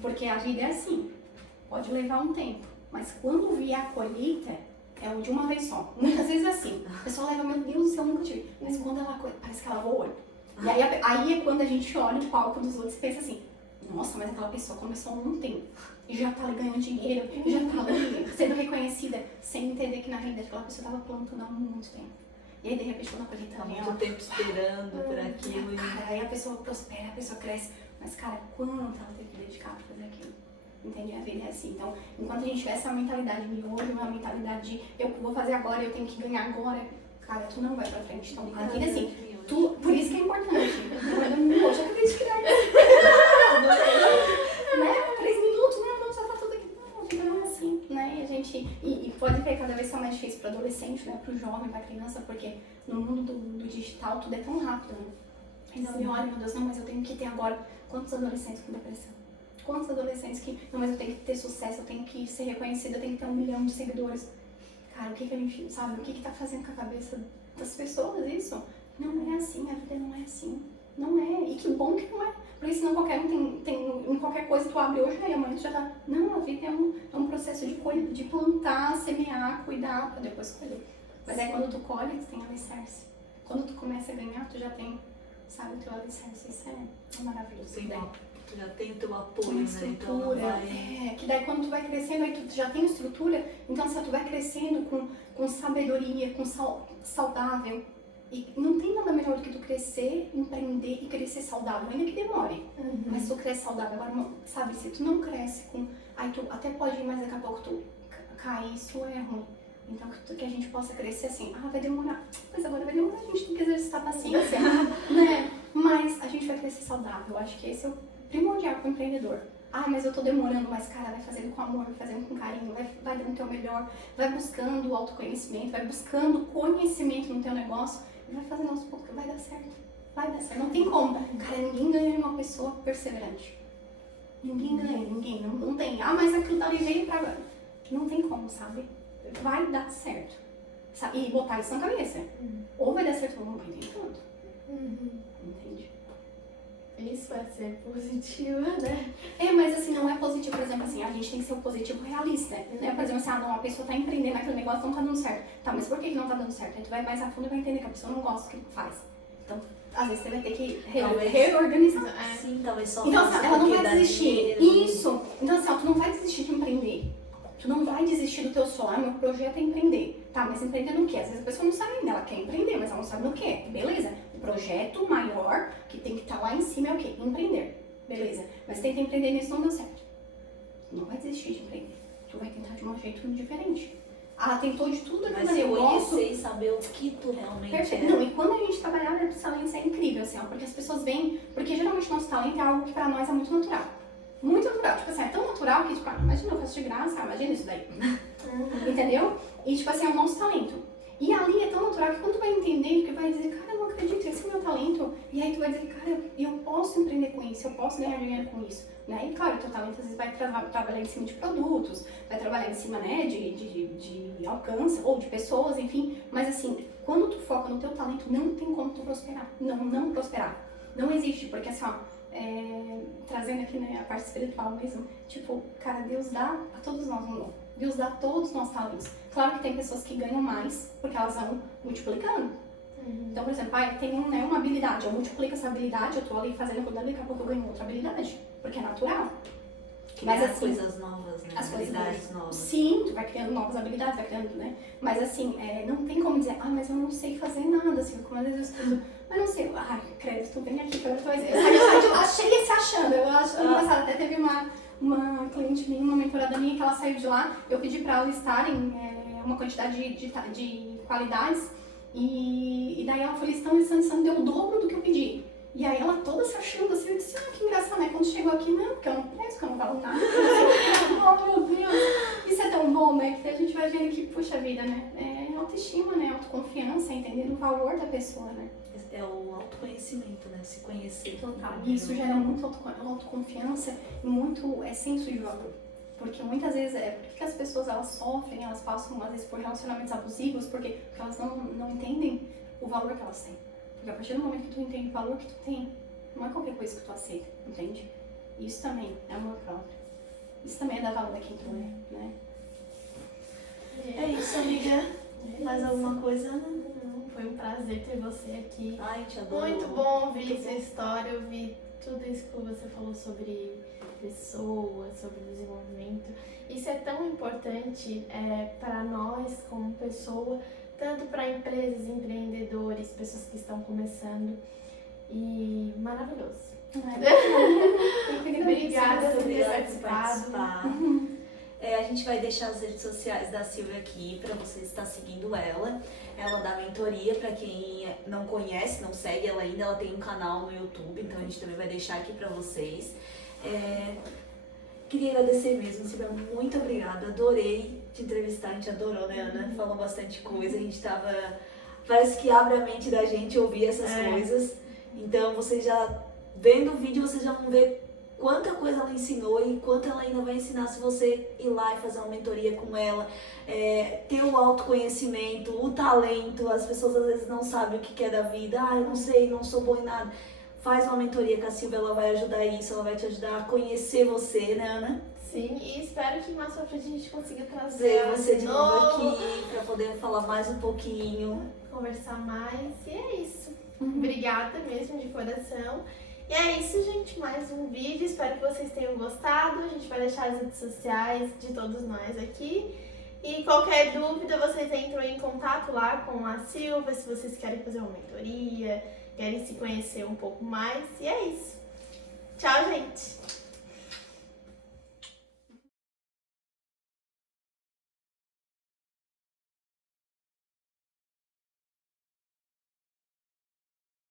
Porque a vida é assim. Pode levar um tempo. Mas quando vier a colheita, é o de uma vez só. Muitas vezes é assim. A pessoa leva, meu Deus do céu, eu nunca tive. Mas quando ela, parece que ela lavou o olho. E aí é quando a gente olha o palco dos outros e pensa assim, nossa, mas aquela pessoa começou ontem e já tá ali ganhando dinheiro, já tá ali sendo reconhecida, sem entender que na realidade aquela pessoa tava plantando há muito tempo. E aí de repente quando a colheita Tá vem, muito ela... tempo esperando por aquilo. Cara, aí a pessoa prospera, a pessoa cresce. Mas, cara, quanto ela teve que dedicar pra fazer aquilo? Entende? A vida é assim. Então, enquanto a gente tiver essa mentalidade de hoje, uma mentalidade de eu vou fazer agora, eu tenho que ganhar agora, cara, tu não vai pra frente. Então, a vida é assim. Por isso que é importante. Hoje eu acabei de criar né? 3 minutos, não, já tá tudo aqui. Não, a vida não é assim, né? E a gente. E pode ver cada vez que é mais difícil pro adolescente, né? Pro jovem, pra criança, porque no mundo do digital tudo é tão rápido, né? Então, olha, meu Deus, não, mas eu tenho que ter agora. Quantos adolescentes com depressão? Quantos adolescentes que, não, mas eu tenho que ter sucesso, eu tenho que ser reconhecida, eu tenho que ter 1 milhão de seguidores. Cara, o que a gente, sabe, o que tá fazendo com a cabeça das pessoas isso? Não é assim, a vida não é assim. Não é, e que bom que não é. Porque senão qualquer um tem em qualquer coisa tu abre hoje, aí amanhã tu já tá... Não, a vida é um processo de plantar, semear, cuidar, pra depois colher. Mas aí quando tu colhe, tu tem alicerce. Quando tu começa a ganhar, tu já tem, sabe, o teu alicerce. Isso é maravilhoso. Sim, tu já tem o teu apoio, uma né? estrutura, Então vai... que daí quando tu vai crescendo, aí tu já tem estrutura, então se tu vai crescendo com sabedoria, com saudável, e não tem nada melhor do que tu crescer, empreender e crescer saudável, ainda que demore, mas tu cresce saudável. Agora, sabe, se tu não cresce com, aí tu até pode ir, mas daqui a pouco tu cai, isso é ruim. Então que a gente possa crescer assim, vai demorar, mas agora vai demorar, a gente tem que exercitar a paciência, né? Mas a gente vai crescer saudável, eu acho que esse é o primordial para o empreendedor. Mas eu tô demorando, mas cara, vai fazendo com amor, vai fazendo com carinho, vai dando o teu melhor, vai buscando o autoconhecimento, vai buscando conhecimento no teu negócio e vai fazendo aos poucos que vai dar certo. Vai dar certo, não tem como. Cara, ninguém ganha de uma pessoa perseverante. Ninguém ganha, ninguém, não tem. Mas aquilo dali veio pra agora. Não tem como, sabe? Vai dar certo. Sabe? E botar isso na cabeça. Ou vai dar certo ou não vai tentando. Entende? Isso vai ser positivo, né? Mas assim, não é positivo, por exemplo, assim, a gente tem que ser um positivo realista, né? Por exemplo, assim, não, a pessoa tá empreendendo aquele negócio, não tá dando certo. Tá, mas por que não tá dando certo? Aí tu vai mais a fundo e vai entender que a pessoa não gosta do que faz. Então, às vezes você vai ter que reorganizar. Sim, talvez só. Então, assim, ela não vai dá desistir. dinheiro. Isso! Então, assim, tu não vai desistir de empreender. Tu não vai desistir do teu sonho, meu projeto é empreender. Tá, mas empreender no quê? Às vezes a pessoa não sabe ainda, ela quer empreender, mas ela não sabe no quê. Beleza. O projeto maior, que tem que estar lá em cima, é o quê? Empreender. Beleza. Mas tenta empreender nisso, não deu certo. Tu não vai desistir de empreender. Tu vai tentar de um jeito diferente. Tentou de tudo aquilo ali. Eu gosto. Conhecer e saber o que tu realmente Perfeito. é. Não, e quando a gente trabalhar no talento, isso é incrível, assim, ó, porque as pessoas veem, porque geralmente nosso talento é algo que pra nós é muito natural. Muito natural, tipo assim, é tão natural que, tipo, imagina, eu faço de graça, imagina isso daí. Entendeu? E, tipo assim, é o nosso talento. E ali é tão natural que quando tu vai entender, que vai dizer, cara, eu não acredito, esse é o meu talento. E aí tu vai dizer, cara, eu posso empreender com isso, eu posso ganhar dinheiro com isso. Né? E claro, o teu talento às vezes vai trabalhar em cima de produtos, vai trabalhar em cima, né, de alcance, ou de pessoas, enfim. Mas assim, quando tu foca no teu talento, não tem como tu prosperar. Não prosperar. Não existe, porque assim, ó, trazendo aqui, né, a parte espiritual mesmo, tipo, cara, Deus dá a todos nós um dom. Deus dá a todos os nossos talentos. Claro que tem pessoas que ganham mais, porque elas vão multiplicando. Então, por exemplo, tem uma habilidade, eu multiplico essa habilidade, eu tô ali fazendo aquilo dali, daqui a pouco eu ganho outra habilidade, porque é natural. Mas as coisas novas, né? As habilidades novas. Sim, tu vai criando novas habilidades, vai criando, né? Mas assim, não tem como dizer, mas eu não sei fazer nada, assim, como às vezes eu estudo, mas não sei, credo, tu vem aqui, agora tu vai dizer, eu saio de lá cheia se achando. Eu acho engraçado, até teve uma cliente minha, uma mentorada minha, que ela saiu de lá, eu pedi pra ela listarem uma quantidade de qualidades, e daí ela foi listando, deu o dobro do que eu pedi. E aí ela toda se achando assim, eu disse, que engraçado, né? Quando chegou aqui, não, porque eu não presto, porque eu não falo nada. Oh, meu Deus, isso é tão bom, né? Que a gente vai vendo que, puxa vida, né? É autoestima, né? Autoconfiança, entendendo o valor da pessoa, né? É o autoconhecimento, né? Se conhecer. Total. E isso gera muito autoconfiança e muito senso de valor. Porque muitas vezes, por que as pessoas elas sofrem, elas passam às vezes por relacionamentos abusivos, porque elas não entendem o valor que elas têm. Porque a partir do momento que tu entende o valor que tu tem, não é qualquer coisa que tu aceita, entende? Isso também é amor próprio. Isso também é dar valor a quem tu é, né? É isso, amiga. Mais alguma coisa? Foi um prazer ter você aqui. Ai, te adoro. Muito bom ouvir sua história, ouvir tudo isso que você falou sobre pessoas, sobre desenvolvimento. Isso é tão importante para nós como pessoa, tanto para empresas, empreendedores, pessoas que estão começando. E maravilhoso. Obrigada por ter participado. A gente vai deixar as redes sociais da Silvia aqui para você estar seguindo ela. Ela dá mentoria para quem não conhece, não segue ela ainda. Ela tem um canal no YouTube, então a gente também vai deixar aqui para vocês. Queria agradecer mesmo, Silvia, muito obrigada. Adorei te entrevistar, a gente adorou, né, Ana? Falou bastante coisa, a gente tava... Parece que abre a mente da gente ouvir essas coisas. Então, vocês já, vendo o vídeo, vocês já vão ver quanta coisa ela ensinou e quanto ela ainda vai ensinar se você ir lá e fazer uma mentoria com ela. Ter o autoconhecimento, o talento. As pessoas às vezes não sabem o que é da vida. Eu não sei, não sou boa em nada. Faz uma mentoria com a Silvia, ela vai ajudar isso, ela vai te ajudar a conhecer você, né, Ana? Sim, e espero que mais pra frente a gente consiga trazer você de novo aqui, pra poder falar mais um pouquinho. Conversar mais, e é isso. Obrigada mesmo, de coração. E é isso, gente, mais um vídeo, espero que vocês tenham gostado. A gente vai deixar as redes sociais de todos nós aqui. E qualquer dúvida, vocês entram em contato lá com a Silvia, se vocês querem fazer uma mentoria, querem se conhecer um pouco mais. E é isso.